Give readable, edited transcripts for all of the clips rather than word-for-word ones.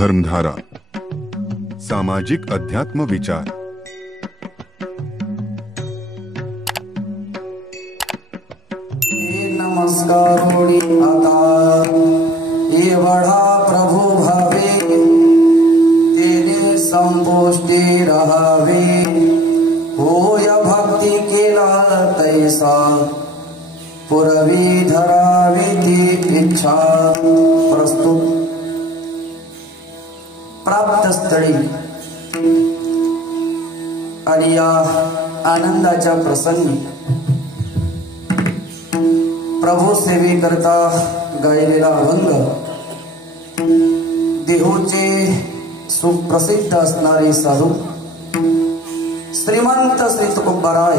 धर्मधारा सामाजिक अध्यात्म विचार। नमस्कार आता एवढा प्रभु भावे तेने संपुष्टी रहावे होय भक्ती केला तैसा पुरवी धरावी ती इच्छा। प्रस्तुत प्राप्त स्थळी आणि या आनंदाच्या प्रसंगी प्रभू सेवे करता गायलेला अभंग देहूचे सुप्रसिद्ध असणारे साधू श्रीमंत श्री तुकोबाराय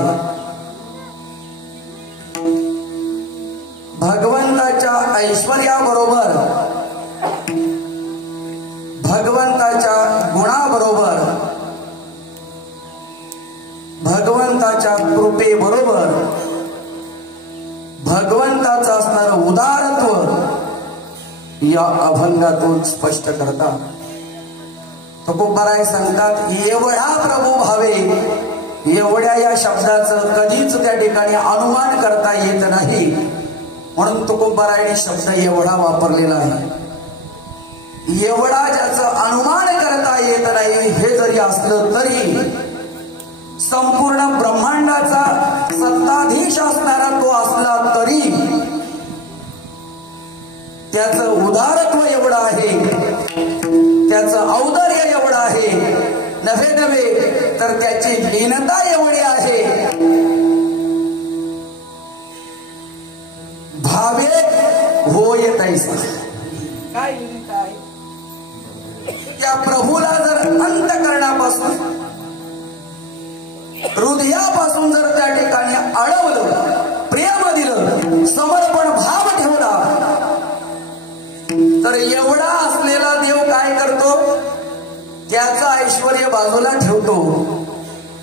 भगवंताच्या ऐश्वर्याबरोबर भगवंताच्या गुणाबरोबर भगवंताच्या कृपेबरोबर भगवंताचं असणारं उदारत्व या अभंगातून स्पष्ट करतात। तुकोबाराय सांगतात एवढा प्रभू भावे, एवढ्या या शब्दाचं कधीच त्या ठिकाणी अनुमान करता येत नाही, म्हणून तुकोबारायने शब्द एवढा वापरलेला आहे। एवढा ज्याचं अनुमान करता येत नाही हे जरी असलं तरी संपूर्ण ब्रह्मांडाचा सत्ताधीश असणारा तो असला तरी त्याचं उदारत्व एवढं आहे, त्याचं औदार्य एवढं आहे, नव्हे तर त्याची लीनता एवढी आहे। भावे होय तैसा काय लीनता आहे त्या प्रभूला जर अंतःकरणापासून हृदयापासून जर त्या ठिकाणी अडवलं, प्रेम दिलं, समर्पण भाव ठेवला तर एवढा असलेला देव काय करतो, त्याचं ऐश्वर्य बाजूला ठेवतो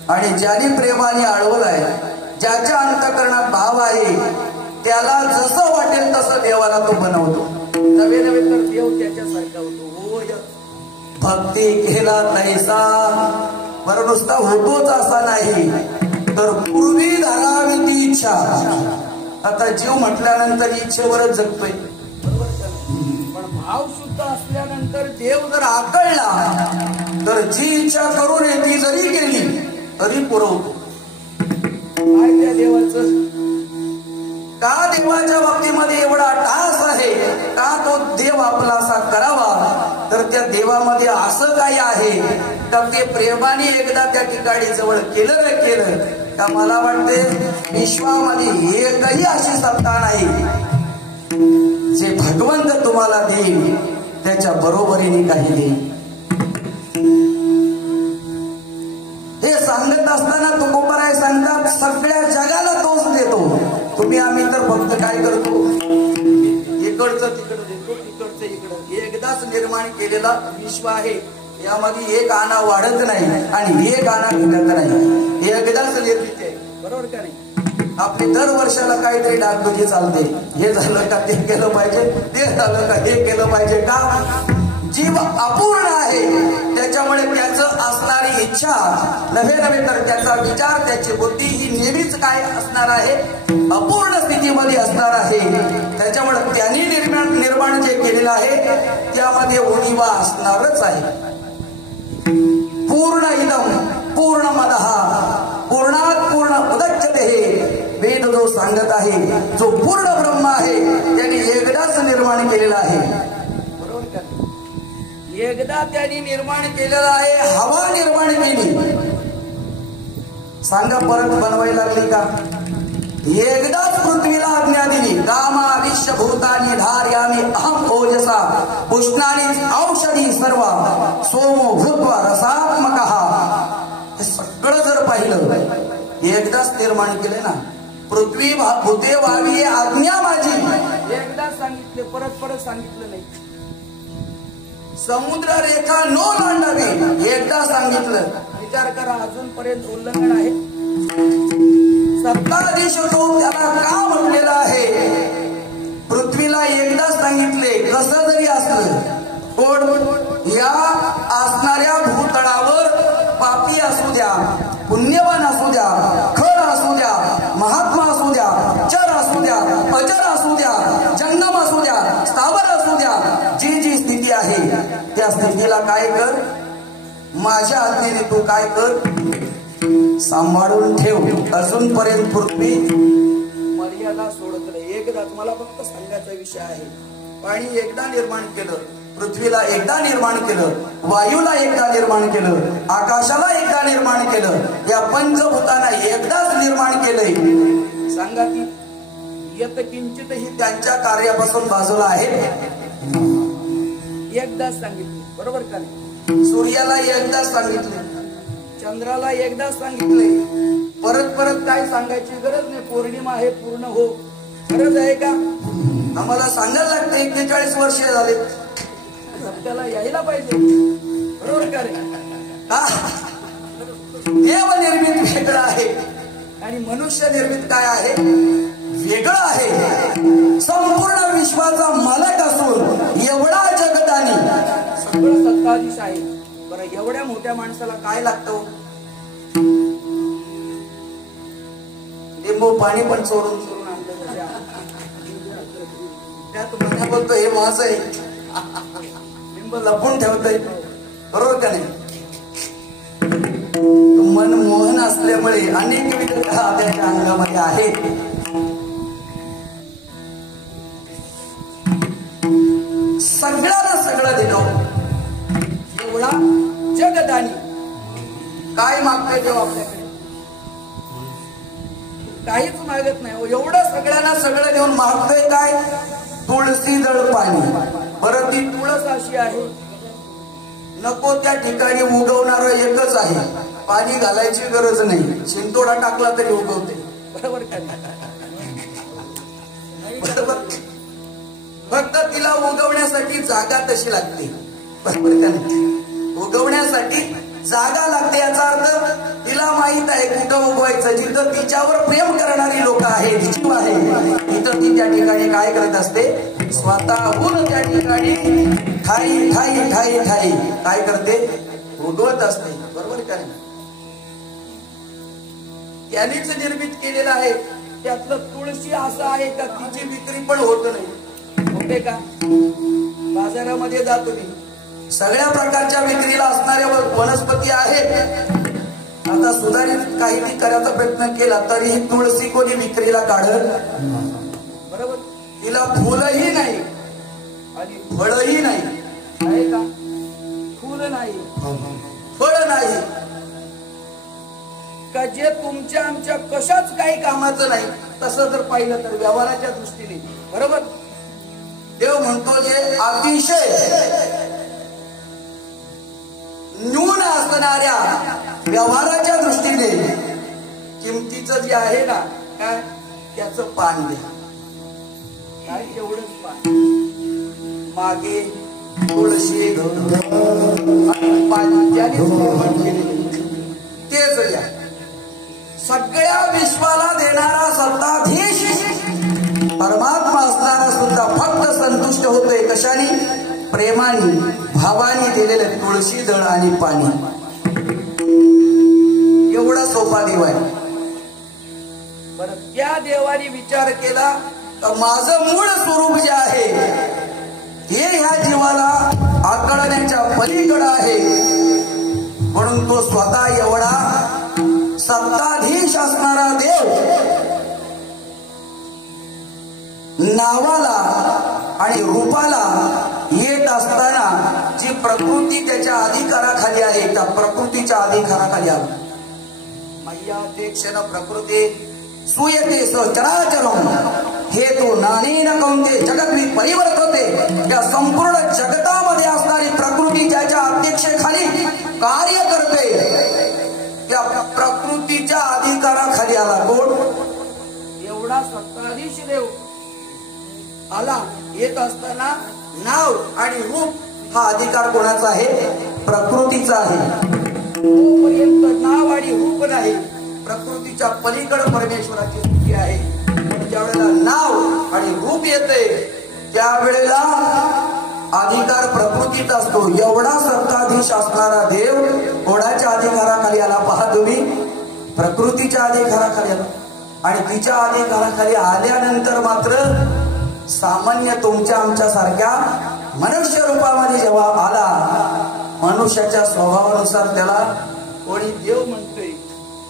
आणि ज्याने प्रेमाने अडवलाय, ज्याच्या अंतःकरणात भाव आहे त्याला जसं वाटेल तसं देवाला तो बनवतो। नवे तर देव त्याच्यासारखा होतो। होय भक्ती केला तैसा, बरं नुसता होतोच असा नाही तर पूर्वी धरावी ती इच्छा। आता जीव म्हटल्यानंतर इच्छेवरच जगतोय, पण भाव शुद्ध असल्यानंतर देव जर आकळला तर जी इच्छा करू नये ती जरी केली तरी पुरवतो। काय त्या देवाचं, का देवाच्या बाबतीमध्ये एवढा टास आहे, का तो देव आपला असा करावा, तर त्या देवामध्ये असं काय आहे तर ते प्रेमाने एकदा त्या ठिकाणी जवळ केलं का मला वाटते विश्वामध्ये एकही अशी सत्ता नाही जे भगवंत तुम्हाला देईल त्याच्या बरोबरीने काही देईल। हे सांगत असताना तुकोबाराय सांगतात सगळ्या जगाला तोच देतो, तुम्ही आम्ही तर फक्त काय करतो इकडचं तिकडं देतो, तिकडचं इकडं। एकदाच निर्माण केलेला विश्व आहे, यामध्ये एक आणा वाढत नाही आणि एक आणा घटत नाही, एकदाच निर्मित आहे, बरोबर का नाही। आपली दर वर्षाला काहीतरी डागडुजी चालते, हे झालं का ते केलं पाहिजे, ते झालं का हे केलं पाहिजे, का जीव अपूर्ण आहे त्याच्यामुळे त्याचं असणारी इच्छा नव्हे तर त्याचा विचार, त्याची बुद्धी ही नेहमीच काय असणार आहे, अपूर्ण स्थितीमध्ये असणार आहे। त्याच्यामुळे त्यांनी निर्माण जे केलेलं आहे त्यामध्ये उणीवा असणारच आहे। पूर्ण इदम पूर्णमदः पूर्णात पूर्ण उदच्यते हे वेद जो सांगत आहे, जो पूर्ण ब्रह्म आहे त्यांनी एकदाच निर्माण केलेला आहे, बरोबर का। एकदा त्यांनी निर्माण केलेलं आहे, हवा निर्माण केली, सांगा परत बनवायला लागली का? एकदाच पृथ्वीला आज्ञा दिली, कामा विश्वभूतानि धारयामि अहम ओजसा पुष्णानि औषधी सर्व सोमो भूत्वा रसात्मकः। हे सगळं जर पाहिलं एकदाच निर्माण केले ना, पृथ्वी भूते व्हावी आज्ञा माझी, एकदाच सांगितले, परत सांगितलं नाही। समुद्र रेखा नो लांडावी, एकदा सांगितलं, विचार करा अजूनपर्यंत उल्लंघन आहे। सत्ताधीश तो त्याला का म्हटलेला आहे, पृथ्वीला एकदा सांगितले कसं जरी असलं कोण? या असणाऱ्या भूतळावर पापी असू द्या, पुण्यवान असू द्या, खर असू द्या, महात्मा असू द्या, चर असू द्या, अचर असू द्या, जंगम असू द्या, स्थावर असू द्या, जी जी स्थिती आहे त्या स्थितीला काय कर? माझ्या आज्ञेने तू काय कर? सांभाळून ठेव. अजूनपर्यंत पृथ्वी मर्यादा सोडत नाही. एकदा तुम्हाला फक्त सांगायचा विषय आहे. पाणी एकदा निर्माण केलं, पृथ्वीला एकदा निर्माण केलं, वायूला एकदा निर्माण केलं, आकाशाला एकदा निर्माण केलं, या पंचभूतांना एकदाच निर्माण केलंय. सांगा की यत किंचितही त्यांच्या कार्यापासून बाजूला आहेत? एकदाच सांगितले, बरोबर का नाही? सूर्याला एकदाच सांगितले, चंद्राला एकदाच सांगितले, परत परत काय सांगायची गरज नाही. पौर्णिमा आहे, पूर्ण हो. गरज आहे का? आम्हाला सांगायला लागते. 41 वर्ष झाले, त्याला यायला पाहिजे, बरोबर का रे? देव निर्मित वेगळं आहे आणि मनुष्य निर्मित काय आहे? वेगळं आहे. संपूर्ण विश्वाचा मालक असून एवढा जगतानी सगळं सत्ताधीश आहे. बरं, एवढ्या मोठ्या माणसाला काय लागतं? लिंबू पाणी पण चोरून चोरून आणलं. त्यात मला बोलतो हे माझं आहे, लिंब लपून ठेवतय, बरोबर का नाही? मनमोहन असल्यामुळे अनेक विधता त्याच्या अंगामध्ये आहेत. सगळ्याला सगळं देणं, एवढा जगदानी काय मागतोय तेव्हा आपल्याकडे काहीच मागत नाही. एवढं सगळ्यांना सगळं देऊन मागतोय काय? तुळशी जळ पाणी. बरं, ती तुळस अशी आहे, नको त्या ठिकाणी उगवणार एकच आहे, पाणी घालायची गरज नाही, शिंतोडा टाकला तरी उगवते, बरोबर का? बरोबर. फक्त तिला उगवण्यासाठी जागा तशी लागते, बरोबर का नाही? उगवण्यासाठी जागा लागते. याचा अर्थ तिला माहित आहे कुठं उगवायचं. जिथं तिच्यावर प्रेम करणारी लोक आहेत, जीव आहे, तिथं ती त्या ठिकाणी काय करत असते? स्वतःहून त्या ठिकाणी ठाई ठाई ठाई ठाई काय करते? उगवत असते, बरोबर का नाही? त्यानेच निर्मित केलेलं आहे. त्यातलं तुळशी असं आहे का तिची विक्री पण होत नाही? होते का? बाजारामध्ये जा तुम्ही, सगळ्या प्रकारच्या विक्रीला असणाऱ्या वनस्पती आहेत. आता सुधारित काही करायचा प्रयत्न केला तरीही तुळशी कोणी विक्रीला काढत, बरोबर? तिला फुलही नाही आणि फळही नाही, आहे का? फुल नाही, फळ नाही, का जे तुमच्या आमच्या कशाच काही कामाचं नाही. तसं जर पाहिलं तर व्यवहाराच्या दृष्टीने, बरोबर, देव म्हणतो जे अतिशय न्यून असणाऱ्या व्यवहाराच्या दृष्टीने किमतीचं जे आहे ना, काय त्याचं पान द्या. काय एवढंच पान, मागे तुळशी आणि पान त्याने तेच द्या. सगळ्या विश्वाला देणारा सत्ताधीश परमात्मा असणारा सुद्धा फक्त संतुष्ट होतोय कशाने? प्रेमाने, भावाने दिलेले तुळशी दळ आणि पाणी. एवढा सोपा देव आहे. बरं, त्या देवाने विचार केला तर माझं मूळ स्वरूप जे आहे हे ह्या जीवाला आकळण्याच्या पलीकडे आहे, म्हणून तो स्वतः एवढा सत्ताधीश असणारा देव नावाला आणि रूपाला येत असताना जी प्रकृती त्याच्या अधिकाराखाली आहे त्या प्रकृतीच्या अधिकाराखाली आली. मय्याध्यक्षेण प्रकृती सुयते चराचरम हे तो नानेन कौंते जगद्वी परिवर्तते. त्या संपूर्ण जगतामध्ये असणारी प्रकृती ज्याच्या अध्यक्षेखाली कार्य करते त्या प्रकृतीच्या अधिकाराखाली आला. कोण? एवढा सत्ताधीश देव आला. येत असताना नाव आणि रूप हा अधिकार कोणाचा आहे? प्रकृतीचा आहे. तोपर्यंत नाव आणि रूप नाही, प्रकृतीच्या पलीकडे परमेश्वराची स्थिती आहे. ज्यावेळेला नाव आणि रूप येते त्यावेळेला अधिकार प्रकृतीचा असतो. एवढा सत्ताधीश असणारा देव कोणाच्या अधिकाराखाली आला पहा तुम्ही? प्रकृतीच्या अधिकाराखाली आला. आणि तिच्या अधिकाराखाली आल्यानंतर मात्र सामान्य तुमच्या आमच्या सारख्या मनुष्य रूपामध्ये जेव्हा आला, मनुष्याच्या स्वभावानुसार त्याला कोणी देव म्हणतोय,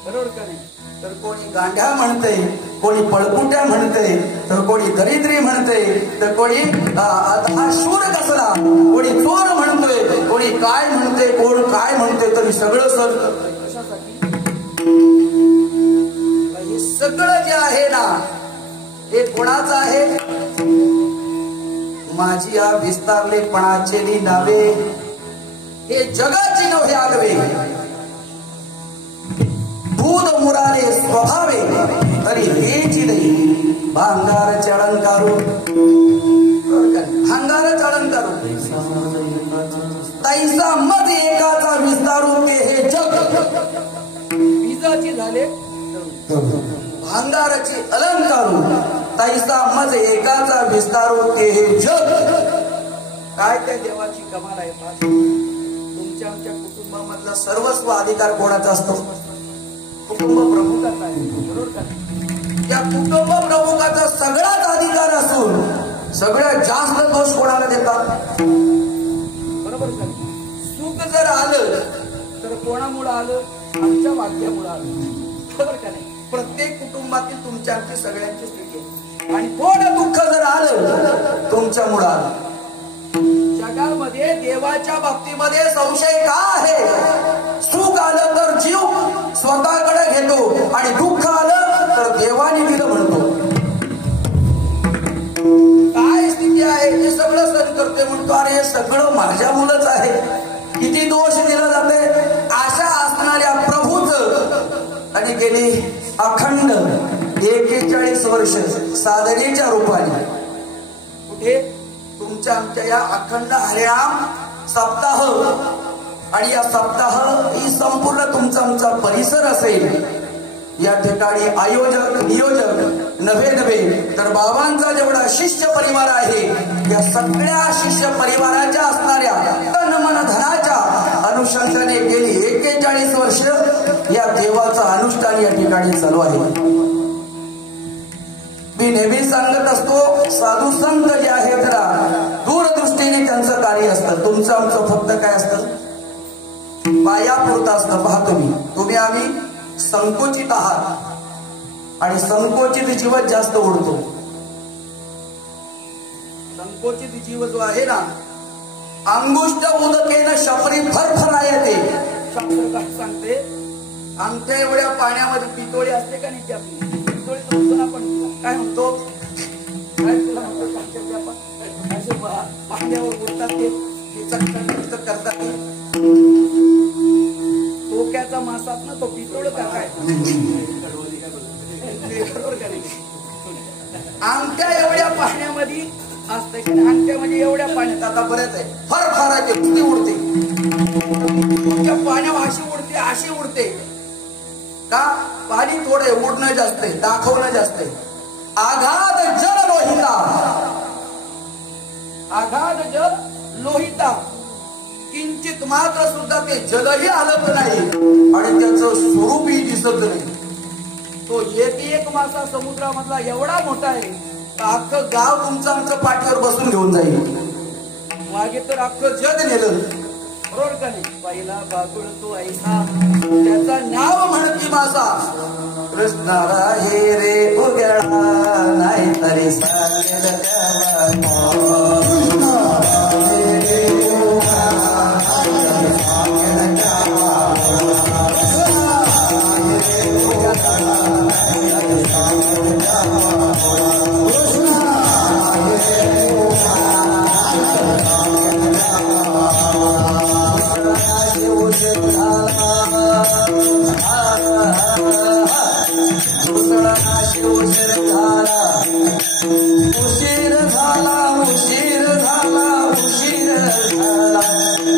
बरोबर का नाही? तर कोणी गांड्या म्हणतंय, कोणी पळपुट्या म्हणतंय, तर कोणी दरिद्री म्हणतंय, तर कोणी हा शूर कसला, कोणी चोर म्हणतोय, कोणी काय म्हणतोय, कोण काय म्हणतोय, तरी सगळं सहन करतोय. कशासाठी? हे सगळं जे आहे ना, हे कोणाचं आहे? माझी या विस्तारलेपणाची नावे हे जगाची नव्हे आगवे, दूध मुरारे स्वभावे तरी हेची नाही. भांगारचे अलंकारू, भांगारचे अलंकारू तैसा मत एकाचा विस्तारू ते हे जग. बीजाची झाले भांगाराची अलंकारू तैसा मज एकाचा विस्तारू ते हे जग. काय त्या देवाची कमाल आहे. तुमच्या आमच्या कुटुंबामधला सर्वस्व अधिकार कोणाचा असतो? कुटुंब प्रमुखाचा आहे, बरोबर का? या कुटुंब प्रमुखाचा सगळाच अधिकार असून सगळ्यात जास्त दोष कोणाला देतात? बरोबर का? सुख जर आलं तर कोणामुळे आलं? आमच्या वाक्यामुळे आलं, बरोबर का नाही? प्रत्येक कुटुंबातील तुमच्या आमची सगळ्यांची स्थिती आहे. आणि थोडं दुःख जर आलं तुमच्यामुळे आलं. जगामध्ये देवाच्या बाबतीमध्ये संशय का आहे? सुख आलं तर जीव स्वतःकडे घेतो आणि दुःख आलं तर देवाने दिलं म्हणतो. काय स्थिती आहे? हे सगळं सहन करतोय म्हणतो. अरे हे सगळं माझ्या मुलंच आहे. किती दोष दिला जाते अशा असणाऱ्या प्रभूच आणि गेली अखंड 41 वर्ष साधनेच्या रूपाने कुठे? तुमच्या आमच्या या अखंड हरिनाम सप्ताह. आणि या सप्ताह ही संपूर्ण तुमचा आमचा परिसर असेल. या ठिकाणी आयोजक नियोजक नव्हे तर बाबांचा जेवढा शिष्य परिवार आहे, या सगळ्या शिष्य परिवाराच्या असणाऱ्या तन मन धनाच्या अनुषंगाने गेली 41 वर्ष या देवाचं अनुष्ठान या ठिकाणी चालू आहे. मी नेहमी सांगत असतो, साधू संत जे आहेत ना, दूरदृष्टीने त्यांचं कार्य असतं. तुमचं आमचं फक्त काय असतं? पायापुरतं असतं. पहा तुम्ही आम्ही संकोचित आहात आणि संकोचित जीव जास्त उडतो. संकोचित जीव जो आहे ना, अंगुष्ट उदकेनं शपरी फरफरा येते. शास्त्र काय सांगते? आमच्या एवढ्या पाण्यामध्ये पितोळी असते का नाही? आपली पितोळी म्हणतो आपण, काय म्हणतो? काय तुला म्हणतो? असे पाण्यावर उडतात ते करतात. टोक्याचा मासात ना तो पितोळ का काय? अंगठ्या एवढ्या पाण्यामध्ये असते की अंगठ्या म्हणजे एवढ्या पाण्यात आता बरेच आहे. फरफराचे ती उडते. तुमच्या पाण्यावर अशी उडते का? पाणी थोडे उडणं जास्त आहे, दाखवणं जास्त आहे. आघात जल लोहिता, आघात जल लोहिता. किंचित मात्र सुद्धा ते जलही हलत नाही आणि त्याचं स्वरूपही दिसत नाही. तो एक मासा समुद्रामधला एवढा मोठा आहे, अख्खं गाव तुमचं आमचं पाठीवर बसून घेऊन जाईल. मागे तर अख्खं जग नेलं, बरोबर का नाही? पहिला बागुळ तो ऐसा, त्याचा नाव म्हणती मासा. कृष्णाला हे रे उगळा नाही तरी सांगेल उशीर झाला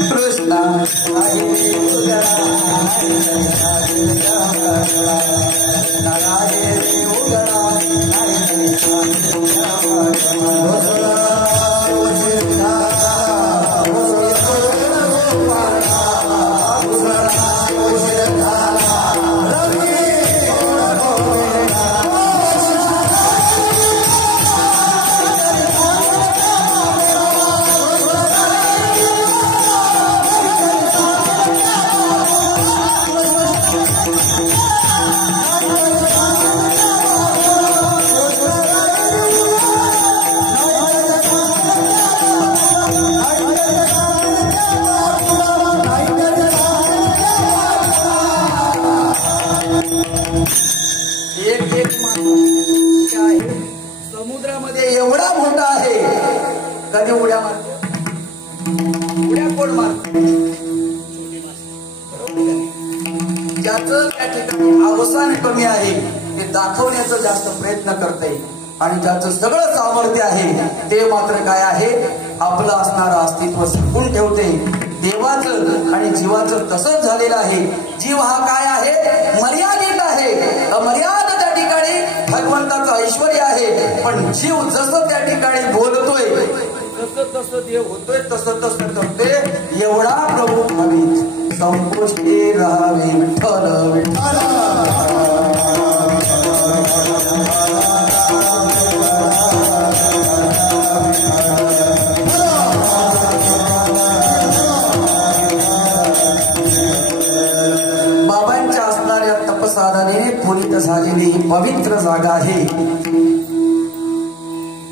कृष्णा उगळा जीवनामध्ये एवढा मोठा आहे, कधी उड्या मारतो? उड्या कोण मारतो? ज्याचं त्या ठिकाणी अवसान कमी आहे ते दाखवण्याचा जास्त प्रयत्न करते, आणि ज्याचं सगळं सामर्थ्य आहे ते मात्र काय आहे, आपलं असणारं अस्तित्व संपून ठेवते. देवाचं आणि जीवाचं तसंच झालेलं आहे. जीव हा काय आहे, मर्यादित आहे, अमर्याद त्या ठिकाणी भगवंताचं ऐश्वर आहे. पण जीव जसं त्या ठिकाणी बोलतोय तसं तसं देव होतोय, तसं तसं करतोय. एवढा प्रभू भावित संकोचे राहावे विठ्ठल विठ्ठल. बाबांच्या असणाऱ्या तपसाधनेने पुनीत झालेली ही पवित्र जागा आहे.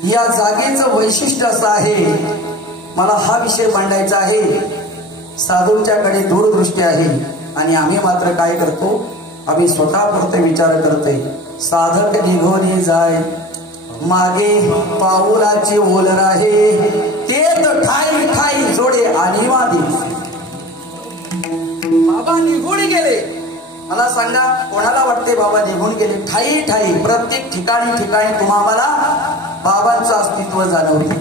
या जागेचं वैशिष्ट्य असं आहे, मला हा विषय मांडायचा आहे. साधूंच्याकडे दूरदृष्टी आहे आणि आम्ही मात्र काय करतो, आम्ही स्वतःपुरते विचार करतोय. साधक निघून जाय मागे पाऊलाची ओल राहे, तेच ठाई ठाई जोडे अनिवादी. बाबा निघून गेले. मला सांगा, कोणाला वाटते बाबा निघून गेले? ठाई ठाई प्रत्येक ठिकाणी ठिकाणी तुम्हाला बाबांचं अस्तित्व जाणवते.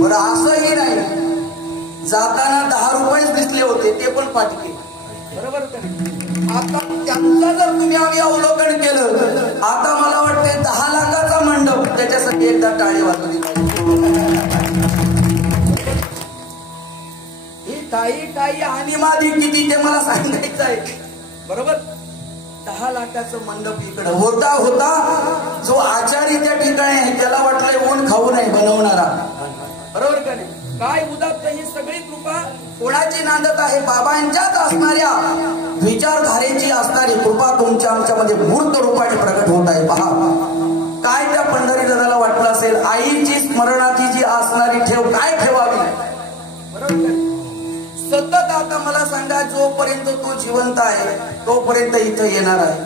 बरं असंही नाही, जाताना 10 रुपयेच दिसले होते ते पण फाटके, बरोबर का? आता त्यांचा जर तुम्ही आम्ही अवलोकन केलं, आता मला वाटते 10 लाखाचा मंडप, त्याच्यासाठी एकदा टाळी वाजवली ही टाई टाई आणि मादी किती ते मला सांगायचं आहे, बरोबर? 10 लाखाचं मंडप इकडे होता. जो आचारी त्या ठिकाणी आहे त्याला वाटलंय ऊन खाऊ नाही बनवणारा, बरोबर का नाही? काय उदात्त ही सगळी कृपा कोणाची नांदत आहे? बाबांच्याच असणाऱ्या विचारधारेची असणारी कृपा तुमच्या आमच्यामध्ये मूर्त रूपाने प्रकट होत आहे. पहा काय त्या पंढरी दादाला वाटलं असेल, आईची स्मरणाची जी असणारी ठेव काय ठेवावी, बरोबर का? सतत आता मला सांगा, जोपर्यंत तो जिवंत आहे तोपर्यंत इथं येणार आहे,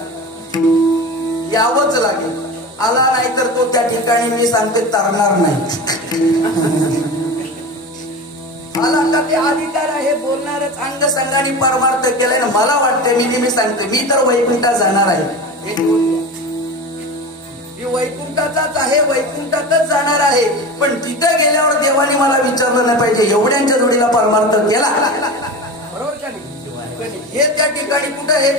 यावंच लागेल. आला नाही तर तो त्या ठिकाणी मी सांगते तरणार नाही. आला का ते अधिकार आहे, बोलणारच. अंग संघाने परमार्थ केलाय ना. मला वाटते, मी नेहमी सांगते, मी तर वैकुंठात जाणार आहे. मी वैकुंठाचाच आहे, वैकुंठातच जाणार आहे. पण तिथे गेल्यावर देवाने मला विचारलं नाही पाहिजे एवढ्यांच्या जोडीला परमार्थ केला, बरोबर का नाही? हे त्या ठिकाणी कुठं आहे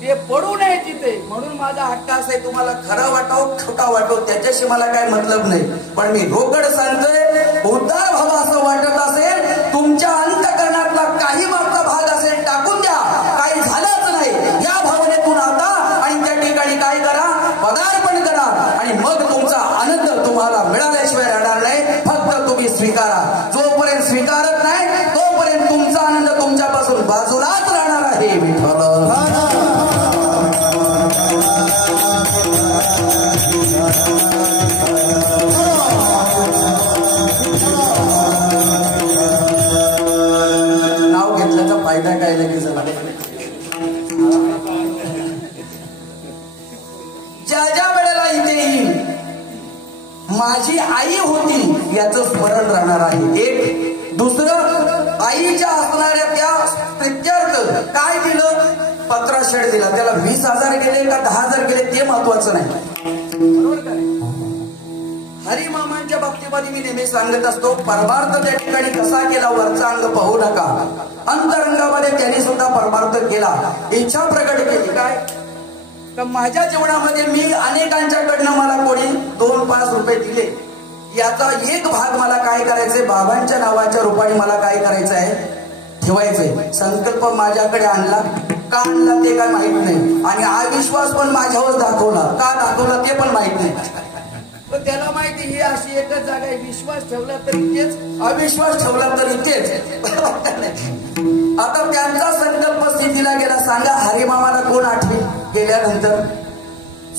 ते पडू नये तिथे. म्हणून माझा हट्ट असा आहे, तुम्हाला खरं वाटावं खोटा वाटावं त्याच्याशी मला काय मतलब नाही. पण मी रोकड सांगतोय, उद्धार व्हावा असं वाटत असेल, तुमच्या अंतःकरणातला काही मागचा भाग असेल टाकून द्या, काही झालंच नाही या भावनेतून आता आणि त्या ठिकाणी काय करा, पदार्पण करा, आणि मग तुमचा आनंद तुम्हाला मिळाल्याशिवाय राहणार नाही. फक्त तुम्ही स्वीकारा. जोपर्यंत स्वीकारत नाही तोपर्यंत तुमचा आनंद तुमच्यापासून बाजूलाच राहणार आहे. विठ्ठल नाव घेतल्याचा फायदा काय लगेच ज्या वेळेला इथे येईल माझी आई होती याचं स्मरण राहणार आहे. एक दुसरं, आईच्या असणाऱ्या त्या प्रित्यर्थ काय दिलं, पत्रा शेड दिला. त्याला 20,000 गेले का 10,000 गेले ते महत्वाचं नाही, बरोबर का? हरिमामांच्या बाबतीमध्ये मी नेहमी सांगत असतो, परमार्थ त्या ठिकाणी कसा केला, वरचा अंग पाहू नका. अंतरंगामध्ये त्यांनी सुद्धा परमार्थ केला, इच्छा प्रकट केली. काय तर माझ्या जीवनामध्ये मी अनेकांच्याकडनं मला कोणी 2-5 रुपये दिले, याचा एक भाग मला काय करायचंय, बाबांच्या नावाच्या रूपाने मला काय करायचं आहे, ठेवायचंय. संकल्प माझ्याकडे आणला, का आणला ते काय माहित नाही, आणि अविश्वास पण माझ्यावर दाखवला, का दाखवला ते पण माहित नाही. पण त्याला माहिती ही अशी एकच जागा आहे, विश्वास ठेवला तरी तेच, अविश्वास ठेवला तरी तेच. आता त्यांचा संकल्प स्थितीला गेला. सांगा हरिमामाला कोण आठवी गेल्यानंतर?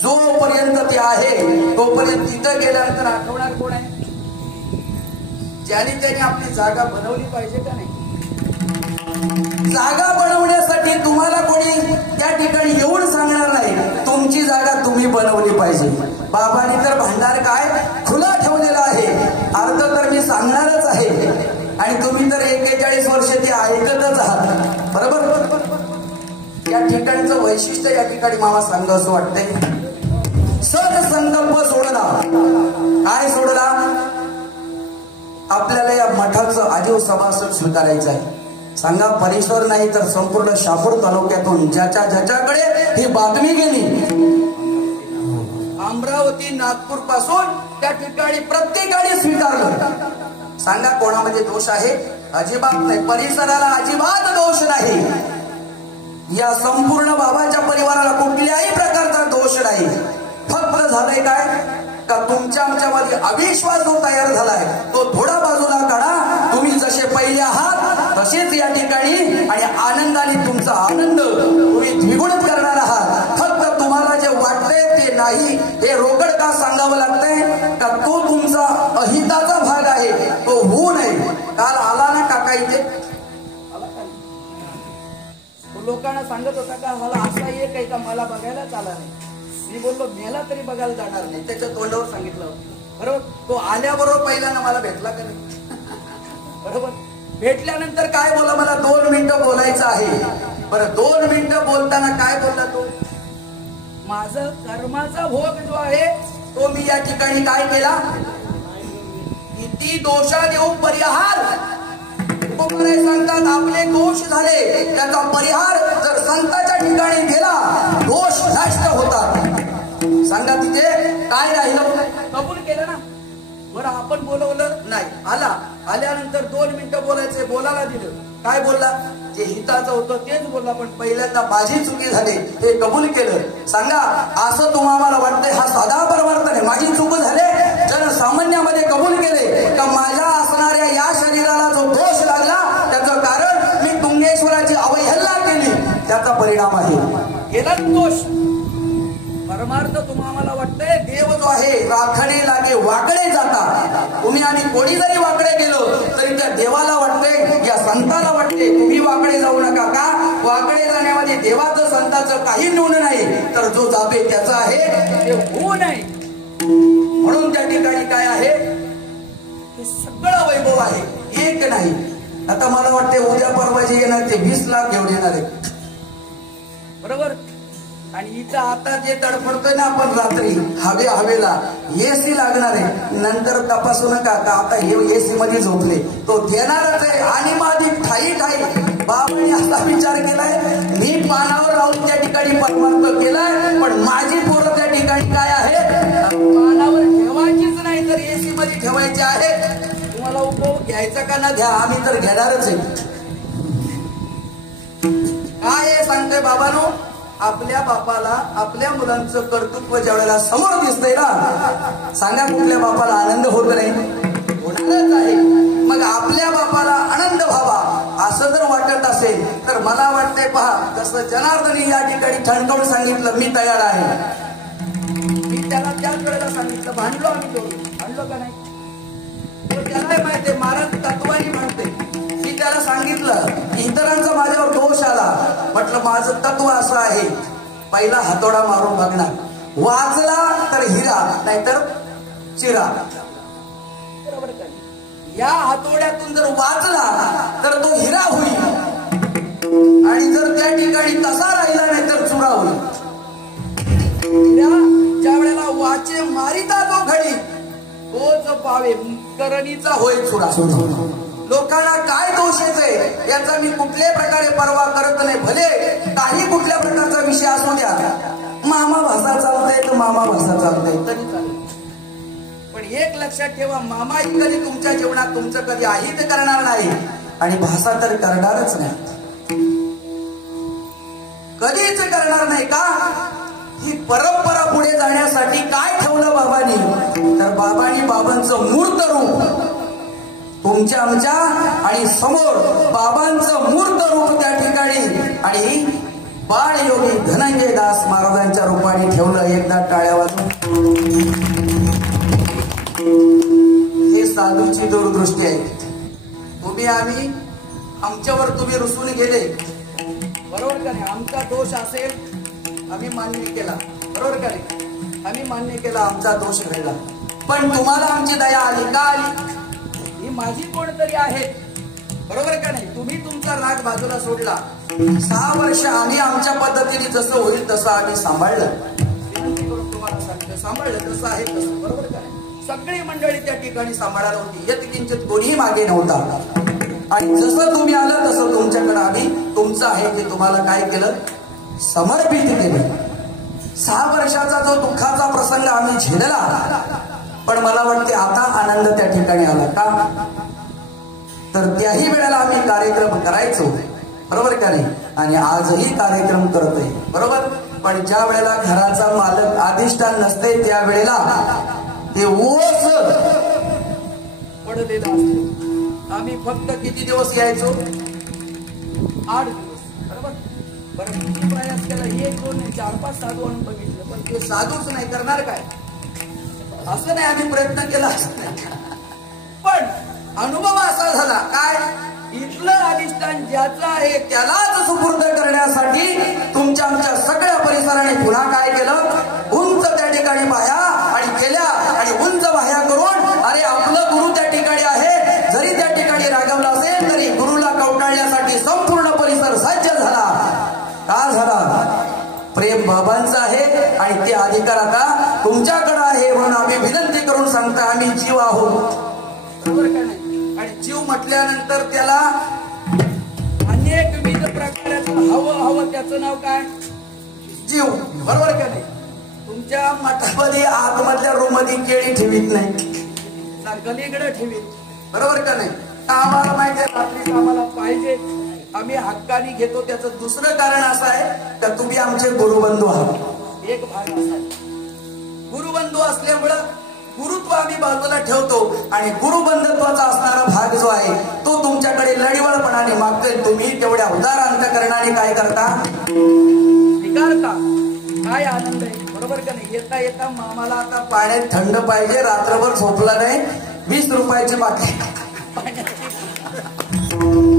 जोपर्यंत ते आहे तोपर्यंत तिथं गेल्यानंतर आठवणार कोण आहे? ज्याने त्याने आपली जागा बनवली पाहिजे का नाही? जागा बनवण्यासाठी तुम्हाला कोणी त्या ठिकाणी येऊन सांगणार नाही, तुमची जागा तुम्ही बनवली पाहिजे. बाबांनी तर भांडार काय खुला ठेवलेला आहे, अर्थ तर मी सांगणारच आहे आणि तुम्ही तर 41 वर्ष ते ऐकतच आहात, बरोबर. या ठिकाणचं वैशिष्ट्य या ठिकाणी मामा सांग असं वाटतंय. सद संकल्प सोडला. काय सोडला? आपल्याला या मठाचं आजीव सभासद स्वीकारायचं आहे. सांगा, परिसर नाही तर संपूर्ण शहापूर तालुक्यातून ज्याच्याकडे ही बातमी गेली, अमरावती नागपूर पासून त्या ठिकाणी प्रत्येकाने स्वीकारलं. सांगा, कोणामध्ये दोष आहे? अजिबात नाही. परिसराला अजिबात दोष नाही. या संपूर्ण बाबाच्या परिवाराला कुठल्याही प्रकारचा दोष नाही. फक्त झालंय काय का तुमच्या आमच्यामध्ये अविश्वास जो तयार झालाय तो थोडा बाजूला काढा. तुम्ही जसे पहिले आहात तसेच या ठिकाणी आणि आनंदाने तुमचा आनंद तुम्ही द्विगुणित करणार आहात. फक्त तुम्हाला जे वाटतंय ते नाही हे रोकड का सांगावं लागतंय का तो तुमचा अहिताचा भाग आहे, तो होऊ नये. काल आला ना काका इथे, लोकांना सांगत होता का मला असा एक आहे का मला बघायलाच आला नाही. मी बोललो मेला तरी बघायला जाणार नाही. त्याच्या तोंडावर सांगितलं बरोबर. तो आल्याबरोबर पहिल्यांदा मला भेटला का नाही बरोबर. भेटल्यानंतर काय बोला, मला 2 मिनिटं बोलायचं आहे. बरं 2 मिनिटं बोलताना काय बोलला तो? माझं कर्माचा भोग जो आहे तो मी या ठिकाणी काय केला, किती दोषा देऊ परिहार. सांगतात आपले दोष झाले त्याचा परिहार जर संतांच्या ठिकाणी गेला दोष नष्ट होतात. सांगा तिथे काय राहिलं? कबूल केलं ना. बरं आपण बोलवलं नाही, आल्यानंतर 2 मिनिटं बोलायचे, बोलायला दिलं. काय बोलला? जे हिताचं होतं तेच बोलला, पण पहिल्यांदा माझी चुकी झाली हे कबूल केलं. सांगा, असं तुम्हाला वाटतंय हा साधा परमार्थ आहे? माझी चूक झाले जनसामान्यामध्ये कबूल केले का माझ्या असणाऱ्या या शरीराला जो दोष लागला त्याचं कारण मी तुंगेश्वराची अवहेलना केली, त्याचा परिणाम आहे. गेला दोष. परमार्थ तुम्हाला वाटतंय देव जो आहे राखणे लागे वाकडे जाता. तुम्ही आणि कोणी जरी वाकडे गेलो तरी त्या देवाला वाटते, या संताला वाटते तुम्ही वाकडे जाऊ नका. का? वाकडे जाण्यामध्ये देवाचं संताचं काही नोंद नाही, तर जो जाते त्याचं आहे ते होऊ नये. म्हणून त्या ठिकाणी काय आहे, हे सगळं वैभव आहे, एक नाही. आता मला वाटते उद्या परवा जे येणार ते 20 लाख घेऊन येणार आहे, बरोबर. आणि इथं आता जे तडफडतोय ना आपण रात्री हवेला एसी लागणार आहे, नंतर तपासू नका का आता हे एसी मध्ये झोपले, तो देणारच आहे. आणि माझी ठाई बाबांनी असा विचार केलाय, मी पानावर राहून त्या ठिकाणी परमार्थ केलाय, पण माझी पोरं त्या ठिकाणी काय आहे, पानावर ठेवायचीच नाही तर एसी मध्ये ठेवायची आहे. तुम्हाला उपभोग घ्यायचा का ना घ्या, आम्ही तर घेणारच आहे. काय सांगतोय बाबांनो, आपल्या बापाला आपल्या मुलांचं कर्तृत्व ज्या वेळेला समोर दिसतंय ना, सांगा कुठल्या बापाला आनंद होत नाही? होणारच आहे. मग आपल्या बापाला आनंद व्हावा असं जर वाटत असेल तर मला वाटतंय, पहा कसं जनार्दनी या ठिकाणी ठणकावून सांगितलं मी तयार आहे. मी त्याला त्याच वेळेला सांगितलं, भांडलो आम्ही दोघं, भांडलो का नाही? त्याला माहिती महाराज तत्वानी म्हणते. मी त्याला सांगितलं इतरांचा माझ्यावर दोष आला, म्हटलं माझं तत्व असं आहे, पहिला हातोडा मारून बघणार, वाचला तर हिरा नाहीतर चिरा. बरोबर का? या हातोड्यातून जर वाचला तर तो हिरा होईल, आणि जर त्या ठिकाणी तसा राहिला नाही तर चुरा होईल. ज्या वेळेला वाचे मारिता तो घडी तोच पावे करणीचा होईल चुरा. लोकांना काय दोष येते याचा मी कुठल्याही प्रकारे पर्वा करत नाही. भले काही कुठल्या प्रकारचा विषय असू द्या, मामा भाषा चालतंय तर मामा भाषा चालतंय तरी चालेल, पण एक लक्षात ठेवा, मामा कधी तुमच्या जीवनात तुमचं कधी अहित करणार नाही आणि भाषा तर करणारच नाही, कधीच करणार नाही. का? ही परंपरा पुढे जाण्यासाठी काय ठेवलं बाबांनी, तर बाबांनी बाबांचं मूर्त रूप तुमच्या आमच्या आणि समोर बाबांचं मूर्त रूप त्या ठिकाणी आणि बाळयोगी धनंजय दास महाराजांच्या रूपाने ठेवलं. एकदा टाळ्या वाजून. हे साधूची दूरदृष्टी आहे. तुम्ही आम्ही आमच्यावर तुम्ही रुसून गेले, बरोबर का नाही? आमचा दोष असेल आम्ही मान्य केला, बरोबर का नाही? आम्ही मान्य केला आमचा दोष घडला, पण तुम्हाला आमची दया आली का आली? ही माझी कोणतरी आहे, बरोबर का नाही? तुम्ही तुमचा राग बाजूला सोडला. 6 वर्ष आम्ही आमच्या पद्धतीने जसं होईल तसं आम्ही सांभाळलं. विनंती करून तुम्हाला सांगितलं, सांभाळलं तसं आहे तसं, बरोबर का नाही? सगळी मंडळी त्या ठिकाणी सांभाळायला होती, यत्किंचित कोणीही मागे नव्हता. आणि जसं तुम्ही आलं तसं तुमच्याकडे आम्ही तुमचं आहे ते तुम्हाला काय केलं, समर्पित केलं. 6 वर्षाचा जो दुःखाचा प्रसंग आम्ही झेलला, पण मला वाटते आता आनंद त्या ठिकाणी आला का? तर त्याही वेळेला आम्ही कार्यक्रम करायचो, बरोबर का नाही? आणि आजही कार्यक्रम करतोय, बरोबर. पण ज्या वेळेला घराचा मालक अधिष्ठान नसते त्यावेळेला ते ओस पडलेला असतो. आम्ही फक्त किती दिवस यायचो? 8 दिवस, बरोबर. बरं किती प्रयास केला, 1, 2, 4, 5 साधू आणून बघितलं, पण ते साधूच नाही. करणार काय? असं नाही आम्ही प्रयत्न केला, पण अनुभव असा झाला काय, इथलं अधिष्ठान ज्याचं आहे त्यालाच सुपूर्द करण्यासाठी तुमच्या आमच्या सगळ्या परिसराने पुन्हा काय केलं, उंच त्या ठिकाणी बाह्या आणि केल्या आणि उंच बाह्या करून, अरे आपलं गुरु त्या ठिकाणी आहे, जरी त्या ठिकाणी रागवला असेल तरी गुरुला कवटाळण्यासाठी संपूर्ण परिसर सज्ज झाला. का झाला? प्रेम बाबांचं आहे आणि ते अधिकार आता तुमच्याकडे आहे. म्हणून आम्ही विनंती करून सांगता, आम्ही जीव आहोत, बरोबर का नाही? आणि जीव म्हटल्यानंतर त्याला अनेक विविध प्रकाराचं हवं त्याचं नाव काय? जीव, बरोबर का नाही? तुमच्या मठामध्ये आतमधल्या रूम मध्ये केळी ठेवीत नाही ना, गलीकडे ठेवीत, बरोबर का नाही? आम्हाला माहिती आहे रात्री आम्हाला पाहिजे, आम्ही हक्काने घेतो. त्याचं दुसरं कारण असं आहे का तुम्ही आमचे गुरुबंधू आहात. एक भाग असा गुरुबंधू असल्यामुळं गुरुत्व आम्ही बाजूला ठेवतो आणि गुरुबंधत्वाचा असणारा भाग जो आहे तो तुमच्याकडे लढीवळपणाने मागतोय. तुम्ही तेवढ्या उदार अंतकरणाने काय करता, स्वीकारता. काय आनंद आहे, बरोबर का नाही? येता येता मामाला आता पाण्यात थंड पाहिजे, रात्रभर झोपला नाही, 20 रुपयाची बाकी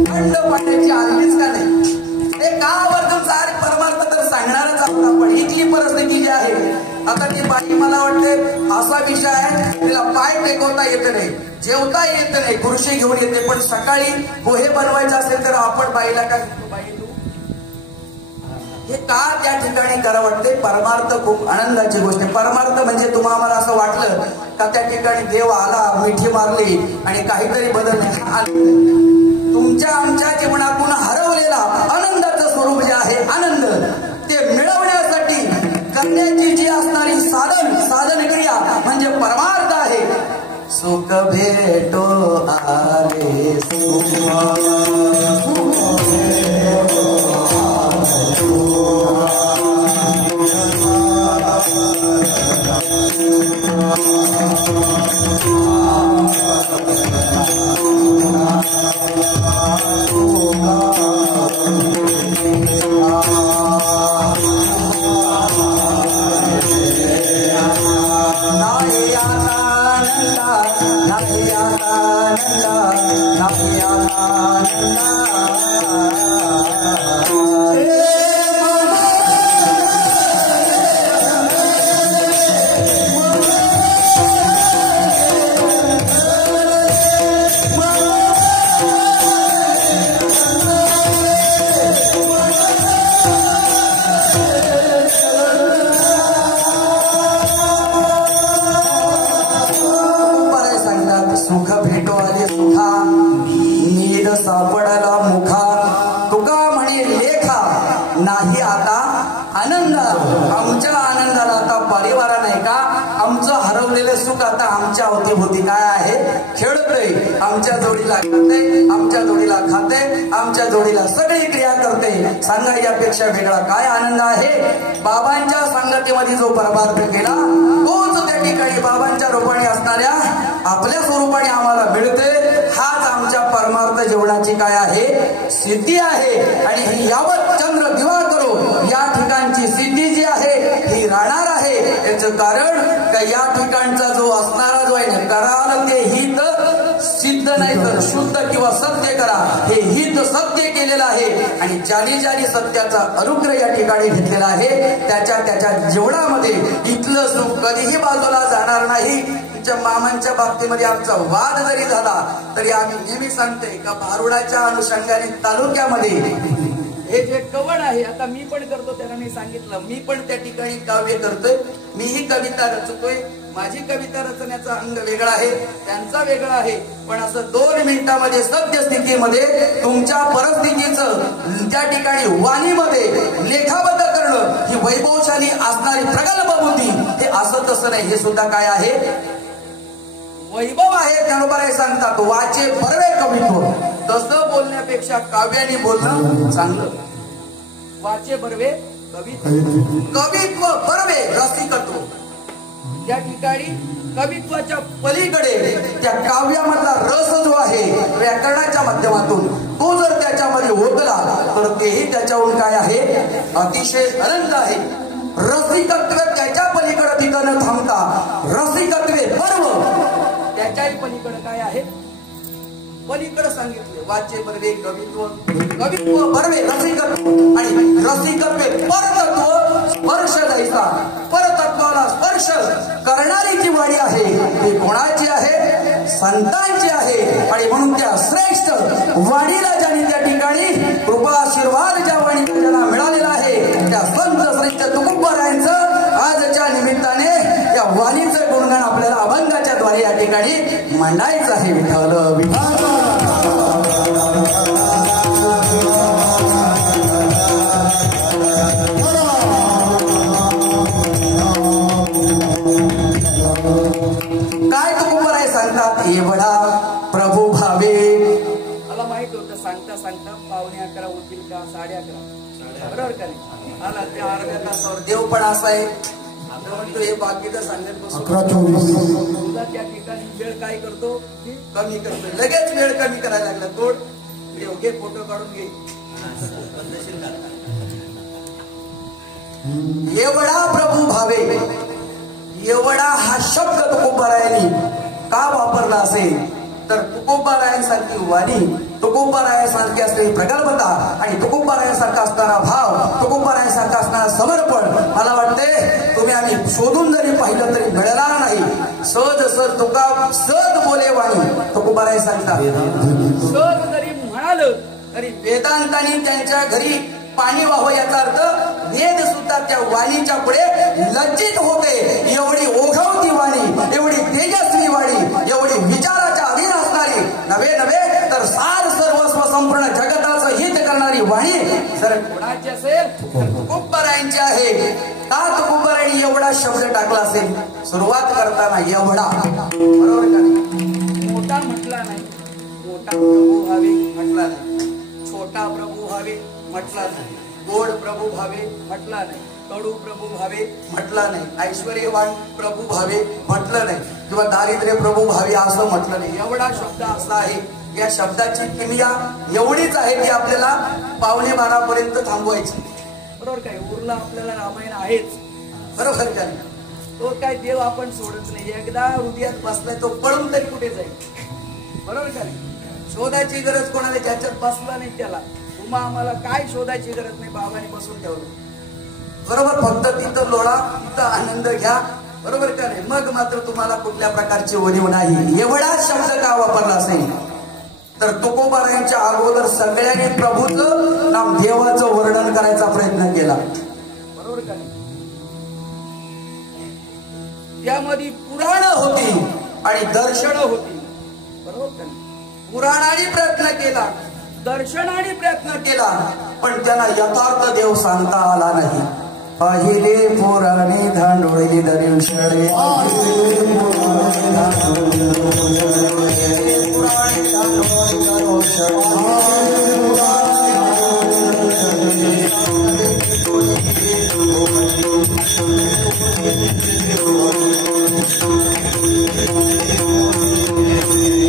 थंड पाण्याची आणलीच का नाही? ते का वर्गम सारे परमार्थ तर सांगणारच आहोत आपण. इथली परिस्थिती जी आहे आता, ती बाई मला वाटते असा विषय आहे, तिला पाय टेकवता येत नाही, जेवता येत नाही, खुर्शी घेऊन येते, पण सकाळी पोहे बनवायचे असेल तर आपण बाईला काय म्हणतो, बाई तू हे का त्या ठिकाणी करावं वाटते? परमार्थ खूप आनंदाची गोष्ट आहे. परमार्थ म्हणजे तुम्हाला असं वाटलं का त्या ठिकाणी देव आला, मिठी मारली आणि काहीतरी बदल नाही. तुमच्या आमच्या जीवनातून हरवलेला आनंदाचं स्वरूप जे आहे, आनंद ते मिळवण्यासाठी करण्याची जी असणारी साधन क्रिया म्हणजे परमार्थ आहे. सुख भेटो आले सापडला मुखा, तुका म्हणे लेखा नाही आता आनंद. आमच्या आनंदाला आता परिवारा नाही का? आमचं हरवलेलं सुख आता आमच्या अवतीभोवती काय आहे, खेळतोय. आमच्या जोडीला खाते, आमच्या जोडीला खाते, आमच्या जोडीला सगळी क्रिया करते. सांगा यापेक्षा वेगळा काय आनंद आहे? बाबांच्या संगतीमध्ये जो परमार्थ केला तोच त्या ठिकाणी बाबांच्या रूपाने असणाऱ्या आपल्या स्वरूपाने आम्हाला मिळते. हाच आमच्या परमार्थ जीवनाची काय आहे, सिद्धी आहे. आणि ही यावत चंद्र दिवा करो या ठिकाणची सिद्धी जी आहे ही राहणार आहे. याचं कारण का या ठिकाणचा जो असणारा जो आहे करार ते हित सिद्ध नाही तर शुद्ध किंवा सत्य करा, हे हित सत्य केलेलं आहे. आणि ज्याने ज्याने सत्याचा अनुग्रह या ठिकाणी घेतलेला आहे त्याच्या त्याच्या जीवनामध्ये इथलं सुख कधीही बाजूला जाणार नाही. तुमच्या मामांच्या बाबतीमध्ये आमचा वाद जरी झाला तरी आम्ही नेहमी सांगतोय का भारुडाच्या अनुषंगाने तालुक्यामध्ये हे जे कवड आहे, आता मी पण करतो, त्यांना मी सांगितलं, मी पण त्या ठिकाणी काव्य करतोय, मीही कविता रचतोय. माझी कविता रचण्याचा अंग वेगळा आहे, त्यांचा वेगळा आहे. पण असं 2 मिनिटांमध्ये सद्यस्थितीमध्ये तुमच्या परिस्थितीचं त्या ठिकाणी वाणीमध्ये लेखाबद्ध करणं ही वैभवशाली असणारी प्रगल्भ बुद्धी, हे असं तसं नाही, हे सुद्धा काय आहे, वैभव आहे. ज्ञानोबा सांगतात वाचे बर्वे कवित्व. तसं बोलण्यापेक्षा काव्याने बोलणं चांगलं. वाचे बर्वे कवित्व, कवित्व बर्वे रसिकत्व. त्या ठिकाणी कवित्वाच्या पलीकडे त्या काव्यामधला रस जो आहे व्याकरणाच्या माध्यमातून तो जर त्याच्यामध्ये ओतला तर तेही त्याच्याहून काय आहे, अतिशय अनंत आहे. रसिकत्व त्याच्या पलीकडे तिथं न थांबता रसिकत्वे पर्व त्याच्याही पलीकडे काय आहे, पलीकडे सांगितले. वाचे बर्वे कवित्व, कवित्व बर्वे रसिकत्व, आणि रसिकत्वे परतत्व. स्पर्श द्यायचा, परतत्वाला स्पर्श करणारी जी वाणी आहे ती कोणाची आहे, संतांची आहे. आणि म्हणून त्या श्रेष्ठ वाणीला ज्यांनी त्या ठिकाणी कृपा आशीर्वाद ज्या वाणीला ज्यांना मिळालेला आहे त्या संत श्रेष्ठ तुकोबारायांचं आजच्या निमित्ताने या वाणीचं गुणगान आपल्याला अभंगाच्या द्वारे या ठिकाणी मांडायचं आहे. विठ्ठल विठ्ठल. काय तुकोबाराय सांगतात, एवढा प्रभू भावे. मला माहित होतं सांगता सांगता 11:15 होतील का 11:30, बरोबर का नाही. आला त्या अर्ध्या तासावर देव पण असा आहे म्हणतो हे बाकीचं सांगत बसतो. तुला त्या ठिकाणी वेळ काय करतो, कमी करतो. लगेच वेळ कमी करायला लागला. तोड देव घे, फोटो काढून घे. एवढा प्रभू भावे, एवढा हा शब्द तुकोबारायांनी का वापरला असेल तर तुकोबारायांसारखी वाणी, तुकोबारायांसारखी असलेली प्रगल्भता आणि तुकोबारायांसारखा असणारा भाव, तुकोबारायांसारखा असणारा समर्पण मला वाटते तुम्ही आम्ही शोधून जरी पाहिलं तरी मिळणार नाही. सहज सर तुका सहज बोले वाणी तुकोबाराय सांगतात. सहज जरी म्हणाल तरी वेदांतांनी त्यांच्या घरी पाणी व्हावं याचा अर्थ वेद सुद्धा त्या वाणीच्या पुढे लज्जित होते. एवढी ओघवती वाणी, एवढी तेजस्वी वाणी, एवढी विचाराच्या अधीन असणारी, नव्हे नव्हे तर सार सर्वस्व संपूर्ण जगताचं हित करणारी वाणी जर कोणाची असेल तर तुकोबारायांची आहे. का तुकोबारायांनी एवढा शब्द टाकला असेल, सुरुवात करताना एवढा, बरोबर का नाही. मोठा म्हटला नाही, मोठा प्रभू भावे म्हटला नाही, छोटा प्रभू भावे म्हटला नाही, गोड प्रभू भावे म्हटला नाही, कडू प्रभू भावे म्हटला नाही, ऐश्वर्यवान प्रभू भावे म्हटलं नाही, किंवा दारिद्र्य प्रभू भावे असं म्हटलं नाही. एवढा शब्द असा आहे. या शब्दाची किमया एवढीच आहे की आपल्याला 11:15 पर्यंत थांबवायची, बरोबर काय. उरला आपल्याला रामायण आहेच, बरोबर काय. तो काय देव आपण सोडत नाही. एकदा हृदयात बसलाय तो पळून तरी कुठे जाईल, बरोबर काय. शोधायची गरज कोणाला, ज्याच्यात बसला नाही त्याला. तुम्हा आम्हाला काय शोधायची गरज नाही, बाबांनी बसून ठेवलं, बरोबर. फक्त तिथं लोळा, तिथं आनंद घ्या, बरोबर का नाही. मग मात्र तुम्हाला कुठल्या प्रकारची उणीव नाही. एवढा शब्द का वापरला असेल तर तुकोबारायांच्या अगोदर सगळ्यांनी प्रभूचं नाम देवाचं वर्णन करायचा प्रयत्न केला, बरोबर का नाही. त्यामध्ये पुराण होती आणि दर्शन होती, बरोबर का नाही. पुराणाने प्रयत्न केला, दर्शनाने प्रयत्न केला, पण त्यांना यथार्थ देव सांगता आला नाही. पहिले पुराणे धांडोळी दर्शने,